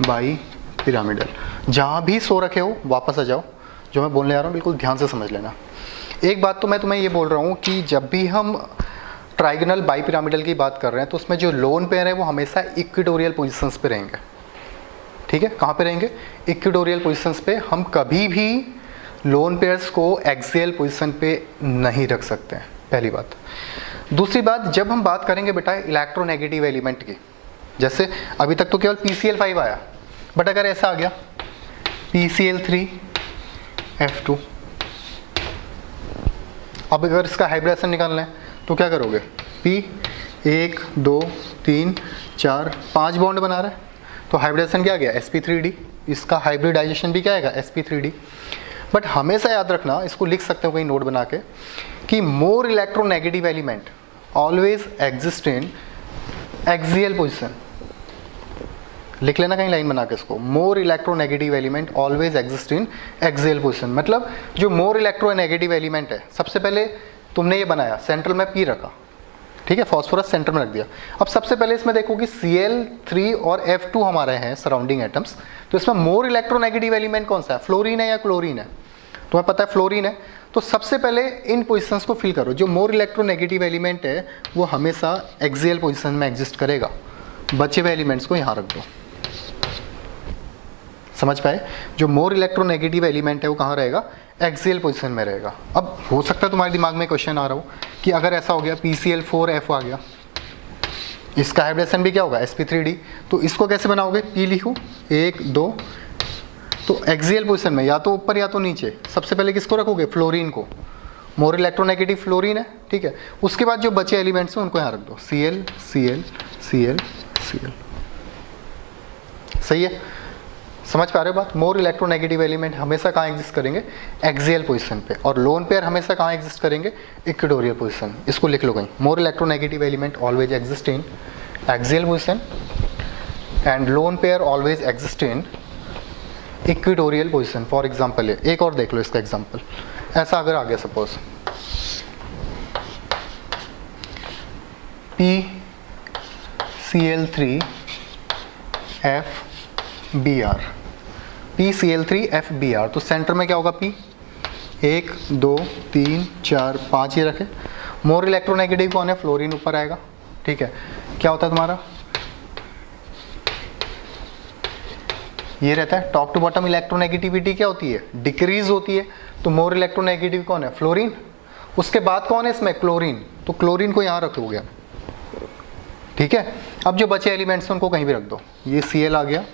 बाई पिरामिडल। जहाँ भी सो रखे हो वापस आ जाओ, जो मैं बोलने जा रहा हूँ बिल्कुल ध्यान से समझ लेना। एक बात तो मैं तुम्हें ये बोल रहा हूँ कि जब भी हम ट्राइगोनल बाई पिरामिडल की बात कर रहे हैं तो उसमें जो लोन पेयर है वो हमेशा इक्वेटोरियल पोजीशंस पे रहेंगे। ठीक है, कहाँ पे रहेंगे, इक्वेटोरियल पोजीशंस पे। हम कभी भी लोन पेयर्स को एक्सियल पोजीशन पे नहीं रख सकते हैं, पहली बात। दूसरी बात, जब हम बात करेंगे बेटा इलेक्ट्रोनेगेटिव एलिमेंट की, जैसे अभी तक तो केवल PCl5 आया, बट अगर ऐसा आ गया PCl3F2, अब अगर इसका हाइब्रिडाइजेशन निकालना है तो क्या करोगे, P 1 2 3 4 5 बॉन्ड बना रहा है, तो हाइब्रिडाइजेशन क्या आ गया, sp3d। इसका हाइब्रिडाइजेशन भी क्या आएगा, sp3d। बट हमेशा याद रखना, इसको लिख सकते हो कहीं नोट बना के, कि more electronegative element always exist in axial position. लिख लेना कहीं लाइन बना के इसको, more electronegative element always exist in axial position. मतलब जो मोर इलेक्ट्रोनेगेटिव एलिमेंट है, सबसे पहले तुमने ये बनाया, सेंट्रल में P रखा, ठीक है, फॉस्फोरस सेंटर में रख दिया। अब सबसे पहले इसमें देखो कि Cl3 और F2 हमारे हैं सराउंडिंग एटम्स, तो इसमें मोर इलेक्ट्रोनेगेटिव एलिमेंट कौन सा है, फ्लोरीन है या क्लोरीन है, तुम्हें पता है फ्लोरीन है, तो सबसे पहले इन पोजीशंस को फिल करो। जो मोर इलेक्ट्रोनेगेटिव एलिमेंट है वो हमेशा एक्सियल पोजीशन में एग्जिस्ट करेगा, बचे हुए एलिमेंट्स को यहाँ रख दो। समझ पाए? जो मोर इलेक्ट्रोनेगेटिव एलिमेंट है वो कहाँ रहेगा? एक्सियल पोजीशन में रहेगा। अब हो सकता है तुम्हारे दिमाग में क्वेश्चन आ रहा हो कि अगर ऐसा हो गया PCl4F आ गया, इसका हाइब्रिडेशन भी क्या होगा? sp3d, तो इसको कैसे बनाओगे? P लिखो 1 2, तो एक्सियल पोजीशन में या तो ऊपर या तो नीचे। सबसे पहले किसको रखोगे? फ्लोरीन को। मोर इलेक्ट्रोनेगेटिव फ्लोरीन है, ठीक है। उसके बाद जो बचे एलिमेंट्स हैं उनको यहाँ रख दो, Cl Cl Cl Cl। सही है? समझ पा रहे हो बात? मोर इलेक्ट्रोनेगेटिव एलिमेंट हमेशा कहाँ एग्जिस्ट करेंगे? एक्सियल पोजीशन पे, और लोन पेयर हमेशा कहाँ एग्जिस्ट करेंगे? Equatorial position. इसको लिख लो कहीं, more electronegative element always exist in axial position and lone pair always exist in equatorial position. For example है, एक और देख लो इसका एग्जांपल। ऐसा अगर आ गया सपोज PCl3FBr, PCl3FBr, तो सेंटर में क्या होगा? P 1 2 3 4 5 ये रखे। मोर इलेक्ट्रोनेगेटिव कौन है? फ्लोरीन ऊपर आएगा, ठीक है। क्या होता है तुम्हारा? ये रहता है टॉप टू बॉटम इलेक्ट्रोनेगेटिविटी क्या होती है? डिक्रीज होती है। तो मोर इलेक्ट्रोनेगेटिव कौन है? फ्लोरीन। उसके बाद कौन है इसमें? क्लोरीन। तो क्लोरीन को यहाँ रख लोगे, ठीक है। अब जो बचे एलिमेंट्स उनको कहीं भी रख दो। ये Cl आ गया,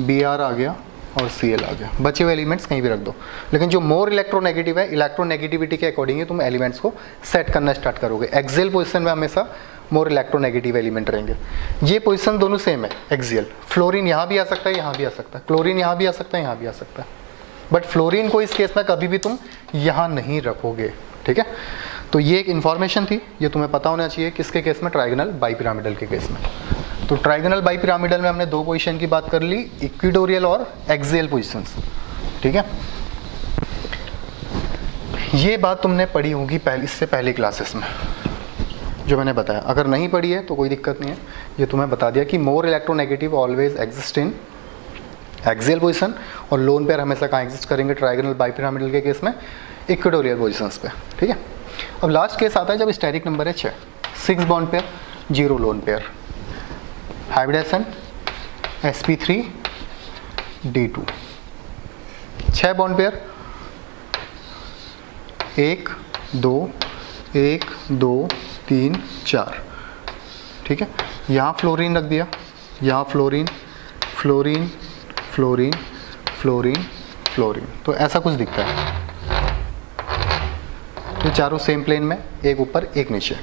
Br आ गया और Cl आ गया। बचे हुए एलिमेंट्स कहीं भी रख दो। लेकिन जो मोर इलेक्ट्रोनेगेटिव है, इलेक्ट्रोनेगेटिविटी के अकॉर्डिंग तुम एलिमेंट्स को सेट करना स्टार्ट करोगे। एक्सियल पोजीशन में हमेशा मोर इलेक्ट्रोनेगेटिव एलिमेंट रहेंगे। ये पोजीशन दोनों सेम है, एक्सियल। फ्लोरीन यहाँ भी आ सकता है, यहाँ भी आ सकता है। क्लोरीन यहाँ भी आ सकता है, यहाँ भी आ सकता है। बट फ्लोरीन को इस केस में कभी भी तुम यहाँ नहीं रखोगे, ठीक है। तो ये एक इन्फॉर्मेशन थी, ये तुम्हें पता होना चाहिए। किसके केस में? ट्राइगोनल बाइपिरामिडल के केस में। तो ट्राइगोनल बाइपिरामिडल में हमने दो पोजीशन की बात कर ली, इक्वेटोरियल और एक्सियल पोजीशंस, ठीक है। ये बात तुमने पढ़ी होगी इससे पहले क्लासेस में, जो मैंने बताया। अगर नहीं पढ़ी है तो कोई दिक्कत नहीं है, ये तुम्हें बता दिया कि more electronegative always exist in axial position, और लोन पेयर हमेशा कहाँ एग्जिस्ट करेंगे? ट्राइगोनल बाइपिरामिडल के केस में इक्वेटोरियल पोजीशंस पे, ठीक है। अब लास्ट केस आता है जब स्टेरिक नंबर है 6, 6 bond pair 0 lone pair, hybridisation sp3d2, 6 bond pair 1 2 1 2 3 4, ठीक है। यहाँ फ्लोरीन रख दिया, यहाँ fluorine fluorine fluorine fluorine fluorine, तो ऐसा कुछ दिखता है। ये चारों सेम प्लेन में, एक ऊपर एक नीचे।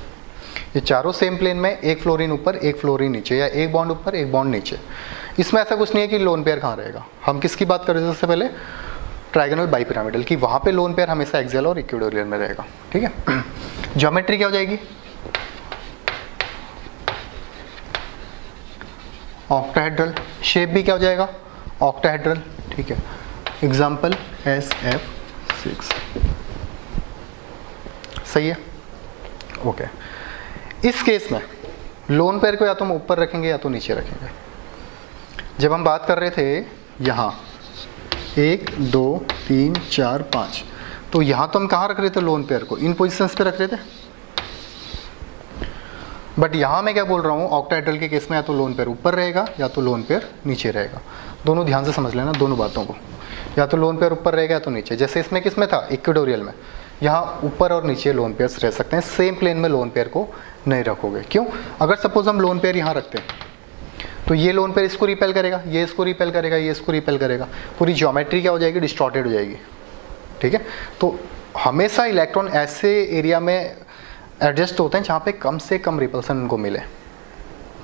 ये चारों सेम प्लेन में, एक फ्लोरीन ऊपर एक फ्लोरीन नीचे, या एक बॉन्ड ऊपर एक बॉन्ड नीचे। इसमें ऐसा कुछ नहीं है कि लोन पेयर कहाँ रहेगा। हम किसकी बात कर रहे थे सबसे पहले? ट्राइगोनल बाइपिरामिडल की। वहाँ पे लोन पेयर हमेशा एक्सियल और इक्वेटोरियल में रहेगा, ठीक है। ज्योमेट्री क्या हो जाएगी? ऑक्टाहेड्रल। शेप भी क्या हो जाएगा? ऑक्टाहेड्रल, ठीक है। एग्जाम्पल SF6, सही है, ओके। इस केस में लोन पेयर को या तो हम ऊपर रखेंगे या तो नीचे रखेंगे। जब हम बात कर रहे थे यहाँ 1 2 3 4 5, तो यहाँ तो हम कहाँ रख रहे थे लोन पेयर को? इन पोजीशंस पे रख रहे थे। बट यहाँ मैं क्या बोल रहा हूँ, ऑक्टाहेड्रल के केस में या तो लोन पेयर ऊपर रहेगा या तो लोन पेयर नीचे रहेगा। दोनों ध्यान से समझ लेना दोनों बातों को, या तो लोन पेयर ऊपर रहेगा या तो नीचे। जैसे इसमें किस में था? इक्वेटोरियल में। यहाँ ऊपर और नीचे लोन पेयर्स रह सकते हैं, सेम प्लेन में लोन पेयर को नहीं रखोगे। क्यों? अगर सपोज हम लोन पेयर यहाँ रखते हैं तो ये लोन पेयर इसको रिपेल करेगा, ये इसको रिपेल करेगा, ये इसको रिपेल करेगा। पूरी ज्योमेट्री क्या हो जाएगी? डिस्टॉर्टेड हो जाएगी, ठीक है। तो हमेशा इलेक्ट्रॉन ऐसे एरिया में एडजस्ट होते हैं जहाँ पे कम से कम रिपल्सन उनको मिले,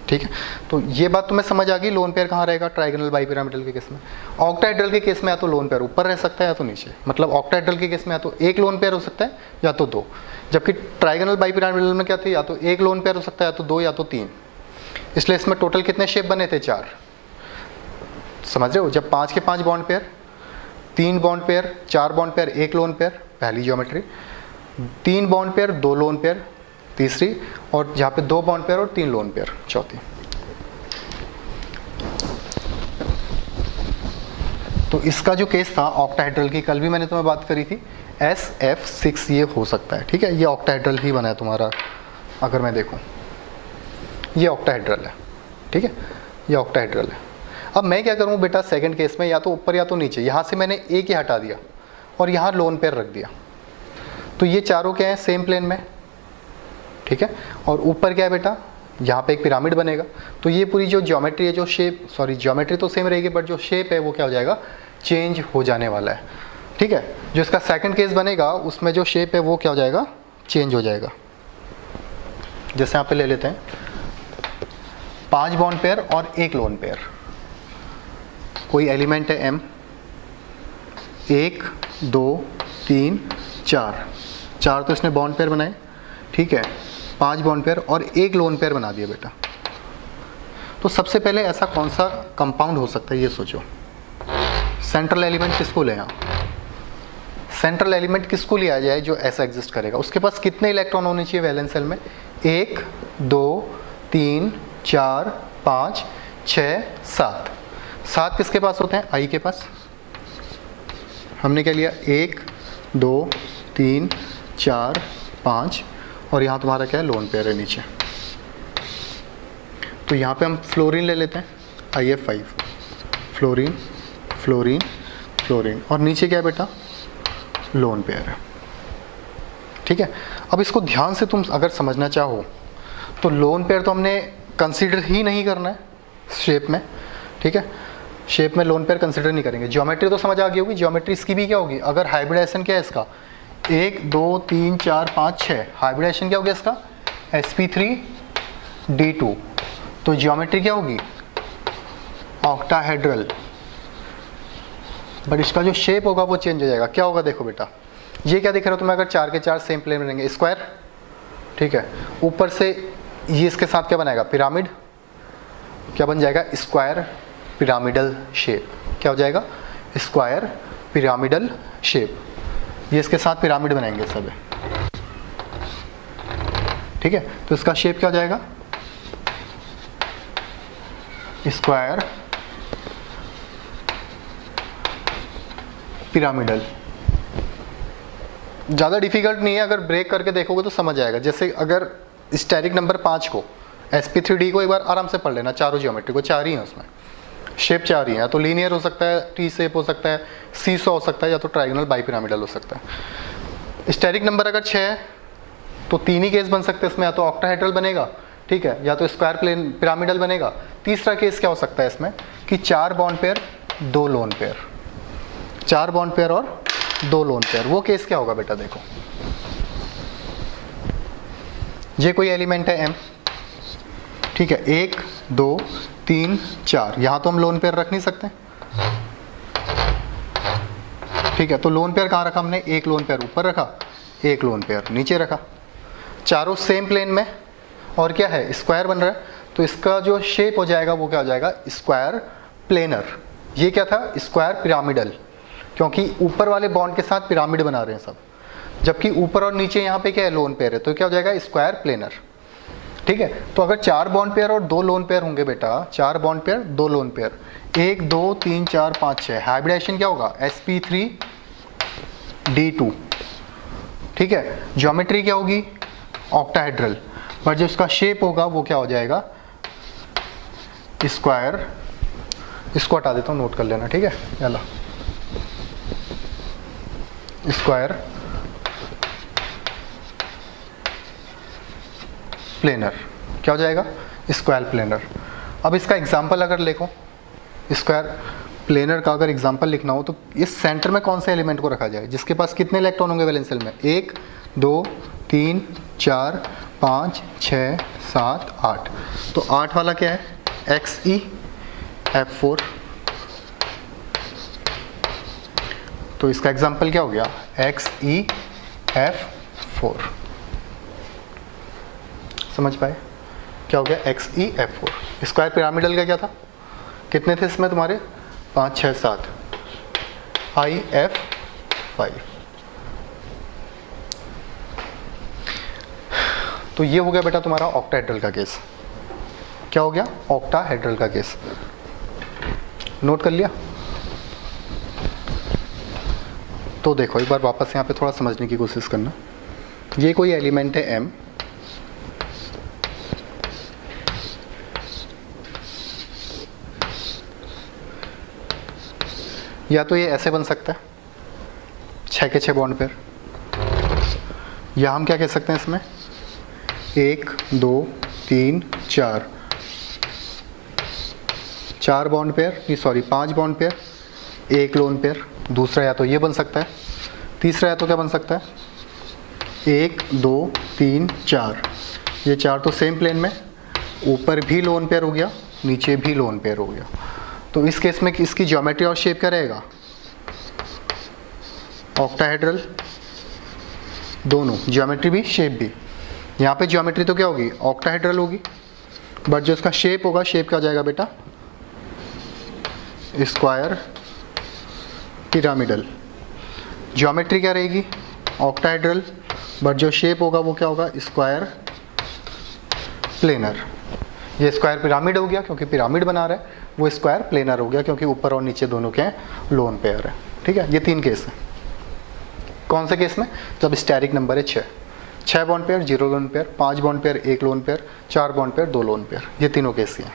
ठीक है। तो ये बात तुम्हें समझ आ गई। लोन पेयर कहाँ रहेगा? ट्राइगोनल बाइपिरामिडल के केस में। ऑक्टाहेड्रल के केस में या तो लोन पेयर ऊपर रह सकता है या तो नीचे। मतलब ऑक्टाहेड्रल के केस में या तो एक लोन पेयर हो सकता है या तो दो, जबकि ट्राइगोनल बाइपिरामिडल में क्या थे? या तो एक लोन पेयर हो सकता है या तो दो या तो तीन। इसलिए इसमें टोटल कितने शेप बने थे? 4। समझ रहे हो? जब 5 के 5 bond pair, 3 bond pair, 4 bond pair, 1 lone pair, पहली geometry. 3 bond pair, 2 lone pair, तीसरी। और जहाँ पे 2 बॉन्ड पेयर और 3 लोन पेयर, चौथी। तो तो इसका जो केस था ऑक्टाहेड्रल की, कल भी मैंने तुम्हें बात करी थी, SF6 ये हो सकता है, ठीक है। ये ऑक्टाहेड्रल ही बना है तुम्हारा, अगर मैं देखूं ये ऑक्टाहेड्रल है, ठीक है, ये ऑक्टाहेड्रल है। अब मैं क्या करूं बेटा सेकंड केस में, या तो ऊपर या तो नीचे, यहाँ से मैंने एक ही हटा दिया और यहाँ लोन पेयर रख दिया, तो ये चारों क्या है सेम प्लेन में, ठीक है। और ऊपर क्या है बेटा, यहाँ पे एक पिरामिड बनेगा, तो ये पूरी जो ज्योमेट्री है, जो शेप, सॉरी ज्योमेट्री तो सेम रहेगी बट जो शेप है वो क्या हो जाएगा, चेंज हो जाने वाला है, ठीक है। जो इसका सेकंड केस बनेगा उसमें जो शेप है वो क्या हो जाएगा, चेंज हो जाएगा। जैसे यहाँ पे ले लेते हैं 5 बॉन्ड पेयर और एक लोन पेयर, कोई एलिमेंट है M, 1 2 3 4 तो इसने बॉन्ड पेयर बनाए, ठीक है। 5 बॉन्ड पेयर और एक लोन पेयर बना दिया बेटा। तो सबसे पहले ऐसा कौन सा कंपाउंड हो सकता है ये सोचो। सेंट्रल एलिमेंट किसको ले, यहाँ सेंट्रल एलिमेंट किसको लिया जाए जो ऐसा एग्जिस्ट करेगा। उसके पास कितने इलेक्ट्रॉन होने चाहिए वैलेंस शेल में, 1 2 3 4 5 6 7। 7 किसके पास होते हैं, I के पास। हमने क्या लिया, 1 2 3 4 5 और यहाँ तुम्हारा क्या है, लोन पेयर है नीचे। तो यहाँ पे हम फ्लोरीन ले लेते हैं, IF5, फ्लोरीन फ्लोरीन फ्लोरीन, और नीचे क्या है बेटा, लोन पेयर है, ठीक है। अब इसको ध्यान से तुम अगर समझना चाहो तो लोन पेयर तो हमने कंसीडर ही नहीं करना है शेप में, ठीक है। शेप में लोन पेयर कंसीडर नहीं करेंगे। ज्योमेट्री तो समझ आ गई होगी, ज्योमेट्री इसकी भी क्या होगी, अगर हाइब्रिडाइजेशन क्या है इसका, 1 2 3 4 5 6, हाइब्रिडाइजेशन क्या हो गया इसका, sp3d2, तो ज्योमेट्री क्या होगी, ऑक्टाहेड्रल, बट इसका जो शेप होगा वो चेंज हो जाएगा। क्या होगा देखो बेटा, ये क्या दिख रहा हो तुम्हें, अगर 4 के 4 सेम प्लेन में रहेंगे, स्क्वायर, ठीक है। ऊपर से ये इसके साथ क्या बनाएगा, पिरामिड, क्या बन जाएगा, स्क्वायर पिरामिडल शेप, क्या हो जाएगा, स्क्वायर पिरामिडल शेप। ये इसके साथ पिरामिड बनाएंगे सब, ठीक है। तो इसका शेप क्या हो जाएगा, स्क्वायर पिरामिडल। ज़्यादा डिफिकल्ट नहीं है, अगर ब्रेक करके देखोगे तो समझ आएगा। जैसे अगर स्टेरिक नंबर 5 को, sp3d को एक बार आराम से पढ़ लेना, चारों ज्योमेट्री को, 4 ही है उसमें, शेप 4 ही है, तो लीनियर हो सकता है, टी शेप हो सकता है, सीसो हो सकता है, या तो ट्राइगोनल बाइपिरामिडल हो सकता है। स्टेरिक नंबर अगर 6 है तो 3 ही केस बन सकते हैं इसमें, या तो ऑक्टाहेड्रल बनेगा, ठीक है, या तो स्क्वायर प्लेन पिरामिडल बनेगा। तीसरा केस क्या हो सकता है इसमें कि 4 bond pair 2 lone pair, 4 bond pair और 2 लोन पेयर। वो केस क्या होगा बेटा, देखो ये कोई एलिमेंट है M, ठीक है, 1 2 3 4, यहाँ तो हम लोन पेयर रख नहीं सकते, ठीक है। तो लोन पेयर कहाँ रखा हमने, एक लोन पेयर ऊपर रखा, एक लोन पेयर नीचे रखा, चारों सेम प्लेन में, और क्या है, स्क्वायर बन रहा है, तो इसका जो शेप हो जाएगा वो क्या हो जाएगा, स्क्वायर प्लेनर। ये क्या था, स्क्वायर पिरामिडल, क्योंकि ऊपर वाले बॉन्ड के साथ पिरामिड बना रहे हैं सब, जबकि ऊपर और नीचे यहाँ पे क्या है, लोन पेयर है, तो क्या हो जाएगा, स्क्वायर प्लेनर, ठीक है। तो अगर 4 बॉन्ड पेयर और 2 लोन पेयर होंगे बेटा, 4 bond pair 2 lone pair, 1 2 3 4 5 6, hybridisation क्या होगा, sp3d2, ठीक है। ज्योमेट्री क्या होगी, ऑक्टाहेड्रल, पर जो इसका शेप होगा वो क्या हो जाएगा, स्क्वायर। इसको हटा देता हूँ, नोट कर लेना, ठीक है, चलो, स्क्वायर प्लेनर, क्या हो जाएगा, स्क्वायर प्लेनर। अब इसका एग्जांपल अगर देखो, स्क्वायर प्लेनर का अगर एग्जांपल लिखना हो तो इस सेंटर में कौन से एलिमेंट को रखा जाए, जिसके पास कितने इलेक्ट्रॉन होंगे वैलेंस शेल में, 1 2 3 4 5 6 7 8। तो 8 वाला क्या है, XeF4। तो इसका एग्जांपल क्या हो गया, XeF4। समझ पाए क्या हो गया, XeF4। स्क्वायर पिरामिडल का क्या था, कितने थे इसमें तुम्हारे, 5 6 7, IF5। तो ये हो गया बेटा तुम्हारा ऑक्टाहेड्रल का केस। क्या हो गया, ऑक्टाहेड्रल का केस। नोट कर लिया। तो देखो एक बार वापस यहाँ पे थोड़ा समझने की कोशिश करना। ये कोई एलिमेंट है m, या तो ये ऐसे बन सकता है 6 के 6 बॉन्ड पेयर, या हम क्या कह सकते हैं इसमें 1 2 3 4 बॉन्ड पेयर, ये sorry 5 bond pair, 1 lone pair. दूसरा या तो ये बन सकता है, तीसरा या तो क्या बन सकता है 1 2 3 4, ये 4 तो सेम प्लेन में, ऊपर भी लोन पेयर हो गया, नीचे भी लोन पेयर हो गया। तो इस केस में इसकी ज्योमेट्री और शेप क्या रहेगा, ऑक्टाहेड्रल, दोनों ज्योमेट्री भी शेप भी। यहाँ पे ज्योमेट्री तो क्या होगी, ऑक्टाहेड्रल होगी, बट जो इसका शेप होगा, शेप क्या हो जाएगा बेटा, स्क्वायर पिरामिडल। ज्योमेट्री क्या रहेगी, ऑक्टाहेड्रल, बट जो शेप होगा वो क्या होगा, स्क्वायर प्लेनर। ये स्क्वायर पिरामिड हो गया क्योंकि पिरामिड बना रहा है, वो स्क्वायर प्लेनर हो गया क्योंकि ऊपर और नीचे दोनों के लोन पेयर है। ठीक है, ये 3 केस है। कौन से केस में, जब स्टेरिक नंबर है 6 bond pair 0 lone pair, 5 bond pair 1 lone pair, 4 bond pair 2 lone pair, ये तीनों केस ही हैं।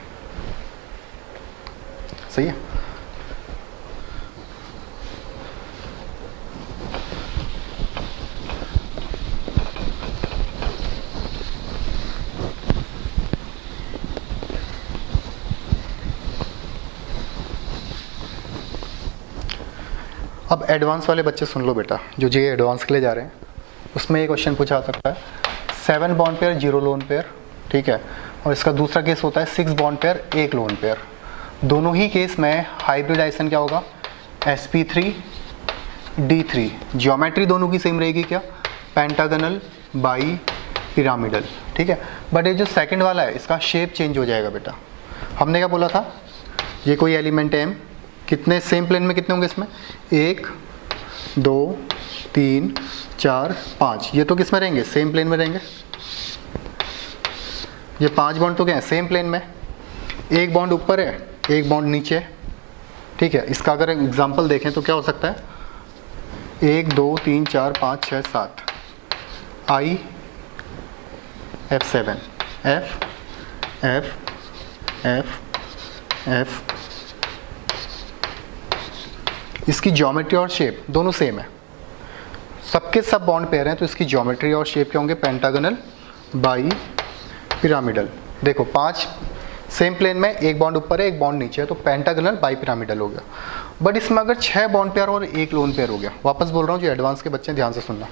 सही है। अब एडवांस वाले बच्चे सुन लो बेटा, जो जे एडवांस के लिए जा रहे हैं, उसमें ये क्वेश्चन पूछा जा सकता है 7 बॉन्ड पेयर 0 लोन पेयर, ठीक है, और इसका दूसरा केस होता है 6 बॉन्ड पेयर 1 लोन पेयर। दोनों ही केस में हाइब्रिडाइजेशन क्या होगा, sp3 d3। ज्योमेट्री दोनों की सेम रहेगी क्या, पेंटागनल बाई पिरामिडल। ठीक है, बट ये जो सेकंड वाला है इसका शेप चेंज हो जाएगा बेटा। हमने क्या बोला था, ये कोई एलिमेंट है m, कितने सेम प्लेन में कितने होंगे इसमें, 1 2 3 4 5, ये तो किस में रहेंगे, सेम प्लेन में रहेंगे। ये 5 बॉन्ड तो क्या है, सेम प्लेन में, 1 बॉन्ड ऊपर है 1 बॉन्ड नीचे। ठीक है, इसका अगर एग्जांपल देखें तो क्या हो सकता है, 1 2 3 4 5 6 7, I F7 F F F F। इसकी ज्योमेट्री और शेप दोनों सेम है, सबके सब बॉन्ड पेयर हैं, तो इसकी ज्योमेट्री और शेप क्या होंगे, पेंटागनल बाई पिरामिडल। देखो 5 सेम प्लेन में, 1 बॉन्ड ऊपर है 1 बॉन्ड नीचे है, तो पेंटागनल बाई पिरामिडल हो गया। बट इसमें अगर 6 बॉन्ड पेयर और 1 लोन पेयर हो गया, वापस बोल रहा हूँ जो एडवांस के बच्चे ध्यान से सुनना,